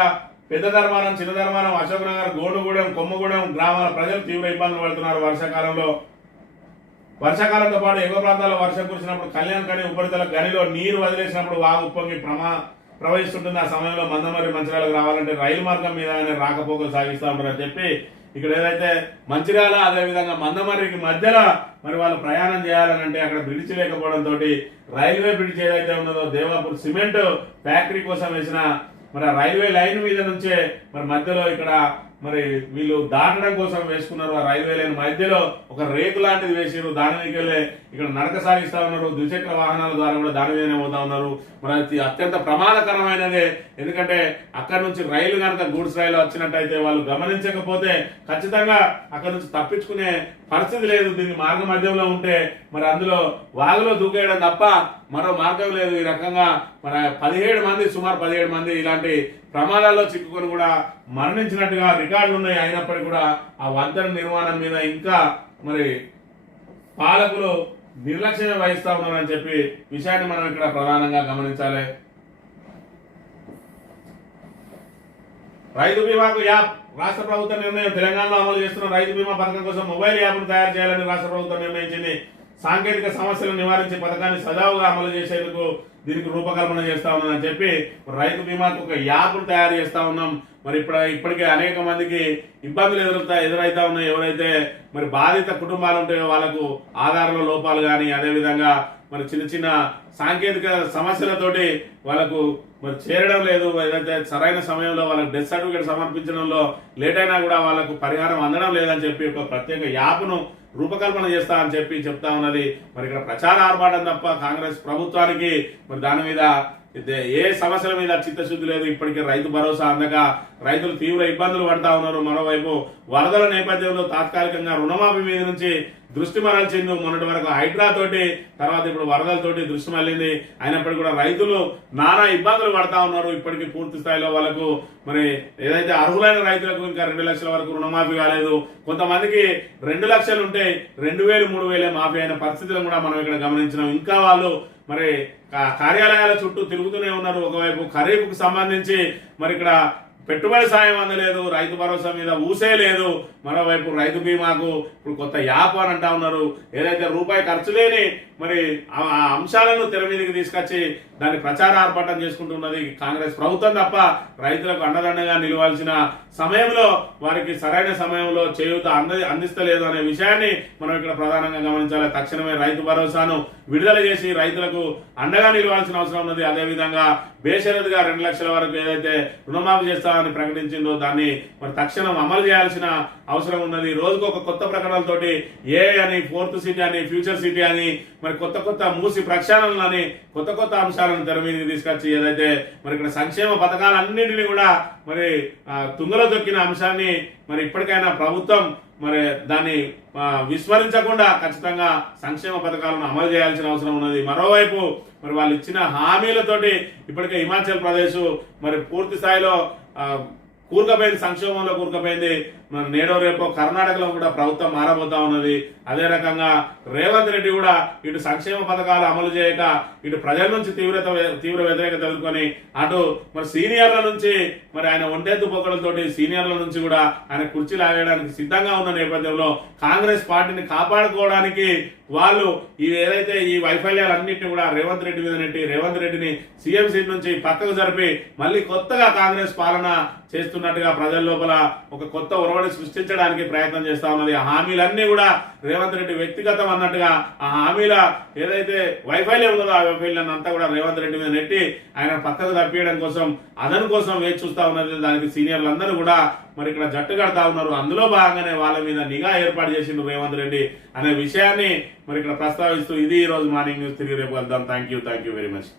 పెద్ద ధర్మారం, చిన్న ధర్మారం, అశోక్ నగర్, గోండుగూడెం, కొమ్మగూడెం గ్రామాల ప్రజలు తీవ్ర ఇబ్బందులు పడుతున్నారు. వర్షాకాలంతో పాటు ఎగువ ప్రాంతాల్లో వర్షం కురిసినప్పుడు కళ్యాణ్ కని ఉపరితల గనిలో నీరు వదిలేసినప్పుడు వాగు ఉప్పొంగి ప్రవహిస్తుంటుంది. ఆ సమయంలో మందమరి మంచిర్యాలకు రావాలంటే రైలు మార్గం మీద రాకపోకలు సాగిస్తూ ఉంటారని చెప్పి ఇక్కడ ఏదైతే మంచిర్యాల అదేవిధంగా మందమరికి మధ్యలో మరి వాళ్ళు ప్రయాణం చేయాలనంటే అక్కడ బ్రిడ్జ్ లేకపోవడంతో రైల్వే బ్రిడ్జ్ ఏదైతే ఉన్నదో దేవాపూర్ సిమెంట్ ఫ్యాక్టరీ కోసం వేసిన మరి రైల్వే లైన్ మీద నుంచే మరి మధ్యలో ఇక్కడ మరి వీళ్ళు దాటడం కోసం వేసుకున్నారు. ఆ రైల్వే లైన్ మధ్యలో ఒక రేకు లాంటిది వేసారు. దాని మీదకి వెళ్ళి ఇక్కడ నడక సాగిస్తా ఉన్నారు. ద్విచక్ర వాహనాల ద్వారా కూడా దాని మీదనే పోతా ఉన్నారు. మరి అది అత్యంత ప్రమాదకరమైనదే. ఎందుకంటే అక్కడ నుంచి రైలు కనుక గూడ్స్ రైలు వచ్చినట్టయితే వాళ్ళు గమనించకపోతే ఖచ్చితంగా అక్కడ నుంచి తప్పించుకునే పరిస్థితి లేదు. దీన్ని మార్గ మధ్యంలో ఉంటే మరి అందులో వాగులో దూకేయడం తప్ప మరో మార్గం లేదు. ఈ రకంగా మన 17 మంది సుమారు 17 మంది ఇలాంటి ప్రమాదాల్లో చిక్కుకొని కూడా మరణించినట్టుగా రికార్డులు ఉన్నాయి. అయినప్పటికీ కూడా ఆ వంతెన నిర్మాణం మీద ఇంకా మరి పాలకులు నిర్లక్ష్యం వహిస్తా ఉన్నారని చెప్పి విషయాన్ని మనం ఇక్కడ ప్రధానంగా గమనించాలి. రైతు బీమాకు యాప్ రాష్ట్ర ప్రభుత్వ నిర్ణయం. తెలంగాణలో అమలు చేస్తున్న రైతు బీమా పథకం కోసం మొబైల్ యాప్ను తయారు చేయాలని రాష్ట్ర ప్రభుత్వం నిర్ణయించింది. సాంకేతిక సమస్యలను నివారించి పథకాన్ని సజావుగా అమలు చేసేందుకు దీనికి రూపకల్పన చేస్తా ఉన్నానని చెప్పి రైతు బీమాకు ఒక యాప్ను తయారు చేస్తా ఉన్నాం. మరి ఇప్పటికే అనేక మందికి ఇబ్బందులు ఎదురైతా ఉన్నాయి. ఎవరైతే మరి బాధిత కుటుంబాలు ఉంటాయో వాళ్ళకు ఆధారంలో లోపాలు కానీ, అదేవిధంగా మరి చిన్న చిన్న సాంకేతిక సమస్యలతోటి వాళ్ళకు మరి చేరడం లేదు. ఏదైతే సరైన సమయంలో వాళ్ళకి డెత్ సర్టిఫికేట్ సమర్పించడంలో లేట్ అయినా కూడా వాళ్ళకు పరిహారం అందడం లేదని చెప్పి ఒక ప్రత్యేక యాప్ను రూపకల్పన చేస్తా అని చెప్పి చెప్తా ఉన్నది. మరి ఇక్కడ ప్రచార ఆర్భాటం తప్ప కాంగ్రెస్ ప్రభుత్వానికి మరి దాని మీద ఏ సమస్యల మీద చిత్తశుద్ధి లేదు. ఇప్పటికే రైతు భరోసా అందక రైతులు తీవ్ర ఇబ్బందులు పడతా ఉన్నారు. మరోవైపు వరదల నేపథ్యంలో తాత్కాలికంగా రుణమాఫీ మీద నుంచి దృష్టి మరల్చింది. మొన్నటి వరకు హైడ్రా తోటి, తర్వాత ఇప్పుడు వరదలతోటి దృష్టి మళ్ళింది. అయినప్పటికీ కూడా రైతులు నానా ఇబ్బందులు పడతా ఉన్నారు. ఇప్పటికీ పూర్తి స్థాయిలో వాళ్ళకు మరి ఏదైతే అర్హులైన రైతులకు ఇంకా 2 లక్షల వరకు రుణమాఫీ కాలేదు. కొంతమందికి 2 లక్షలు ఉంటే 2,000, 3,000 మాఫీ అయిన పరిస్థితులను కూడా మనం ఇక్కడ గమనించినాం. ఇంకా వాళ్ళు మరి కార్యాలయాల చుట్టూ తిరుగుతూనే ఉన్నారు. ఒకవైపు ఖరీఫ్కు సంబంధించి మరి ఇక్కడ పెట్టుబడి సాయం అందలేదు, రైతు భరోసా మీద ఊసే లేదు. మరోవైపు రైతు బీమాకు ఇప్పుడు కొత్త యాప్ అని అంటా ఉన్నారు. ఏదైతే రూపాయి ఖర్చు లేని మరి ఆ అంశాలను తెర మీదకి తీసుకొచ్చి దాన్ని ప్రచార ఆర్భాటం చేసుకుంటున్నది కాంగ్రెస్ ప్రభుత్వం తప్ప రైతులకు అండదండగా నిలవాల్సిన సమయంలో వారికి సరైన సమయంలో చేయూత అందిస్తలేదు అనే విషయాన్ని మనం ఇక్కడ ప్రధానంగా గమనించాలి. తక్షణమే రైతు భరోసాను విడుదల చేసి రైతులకు అండగా నిలవాల్సిన అవసరం ఉన్నది. అదేవిధంగా బేషరతుగా 2 లక్షల వరకు ఏదైతే రుణమాఫీ చేస్తామని ప్రకటించిందో దాన్ని మరి తక్షణం అమలు చేయాల్సిన అవసరం ఉన్నది. రోజుకు ఒక కొత్త ప్రకటనలతోటి ఏ అని, 4th సిటీ అని, ఫ్యూచర్ సిటీ అని, మరి కొత్త మూసి ప్రక్షాళనలని కొత్త అంశాలను తెర మీదకి తీసుకొచ్చి ఏదైతే మరి ఇక్కడ సంక్షేమ పథకాలన్నింటినీ కూడా మరి తుంగలో దొక్కిన అంశాన్ని మరి ఇప్పటికైనా ప్రభుత్వం మరి దాన్ని విస్మరించకుండా ఖచ్చితంగా సంక్షేమ పథకాలను అమలు చేయాల్సిన అవసరం ఉన్నది. మరోవైపు మరి వాళ్ళు ఇచ్చిన హామీలతోటి ఇప్పటికే హిమాచల్ ప్రదేశ్ మరి పూర్తి స్థాయిలో కూరుకుపోయింది, సంక్షోభంలో కూరుకుపోయింది. మరి నేడో రేపో కర్ణాటకలో కూడా ప్రభుత్వం మారబోతా ఉన్నది. అదే రకంగా రేవంత్ రెడ్డి కూడా ఇటు సంక్షేమ పథకాలు అమలు చేయక ఇటు ప్రజల నుంచి తీవ్ర వ్యతిరేకత ఎదుర్కొని అటు మరి సీనియర్ల నుంచి మరి ఆయన ఒంటెత్తు పొక్కడంతో సీనియర్ల నుంచి కూడా ఆయన కుర్చీ లాగేయడానికి సిద్ధంగా ఉన్న నేపథ్యంలో కాంగ్రెస్ పార్టీని కాపాడుకోవడానికి వాళ్ళు ఏదైతే ఈ వైఫల్యాలన్నింటినీ కూడా రేవంత్ రెడ్డి మీద నెట్టి రేవంత్ రెడ్డిని సీఎం సీట్ నుంచి పక్కకు జరిపి మళ్ళీ కొత్తగా కాంగ్రెస్ పాలన చేస్తున్నట్టుగా ప్రజల లోపల ఒక కొత్త ఒరవడి సృష్టించడానికి ప్రయత్నం చేస్తా ఉన్నది. ఆ హామీలన్నీ కూడా రేవంత్ రెడ్డి వ్యక్తిగతం అన్నట్టుగా ఆ హామీల ఏదైతే వైఫల్యం ఉందో ఆ వైఫల్యాన్ని అంతా కూడా రేవంత్ రెడ్డి మీద నెట్టి ఆయన పక్కకు తప్పియడం కోసం అదను కోసం వేచి చూస్తా ఉన్నది. దానికి సీనియర్లు అందరూ కూడా మరి ఇక్కడ జట్టు కడతా ఉన్నారు. అందులో భాగంగానే వాళ్ళ మీద నిఘా ఏర్పాటు చేసిండు రేవంత్ రెడ్డి అనే విషయాన్ని మరి ఇక్కడ ప్రస్తావిస్తూ ఇది ఈ రోజు మార్నింగ్ న్యూస్. తిరిగి రేపు వెళ్దాం. Thank you very much.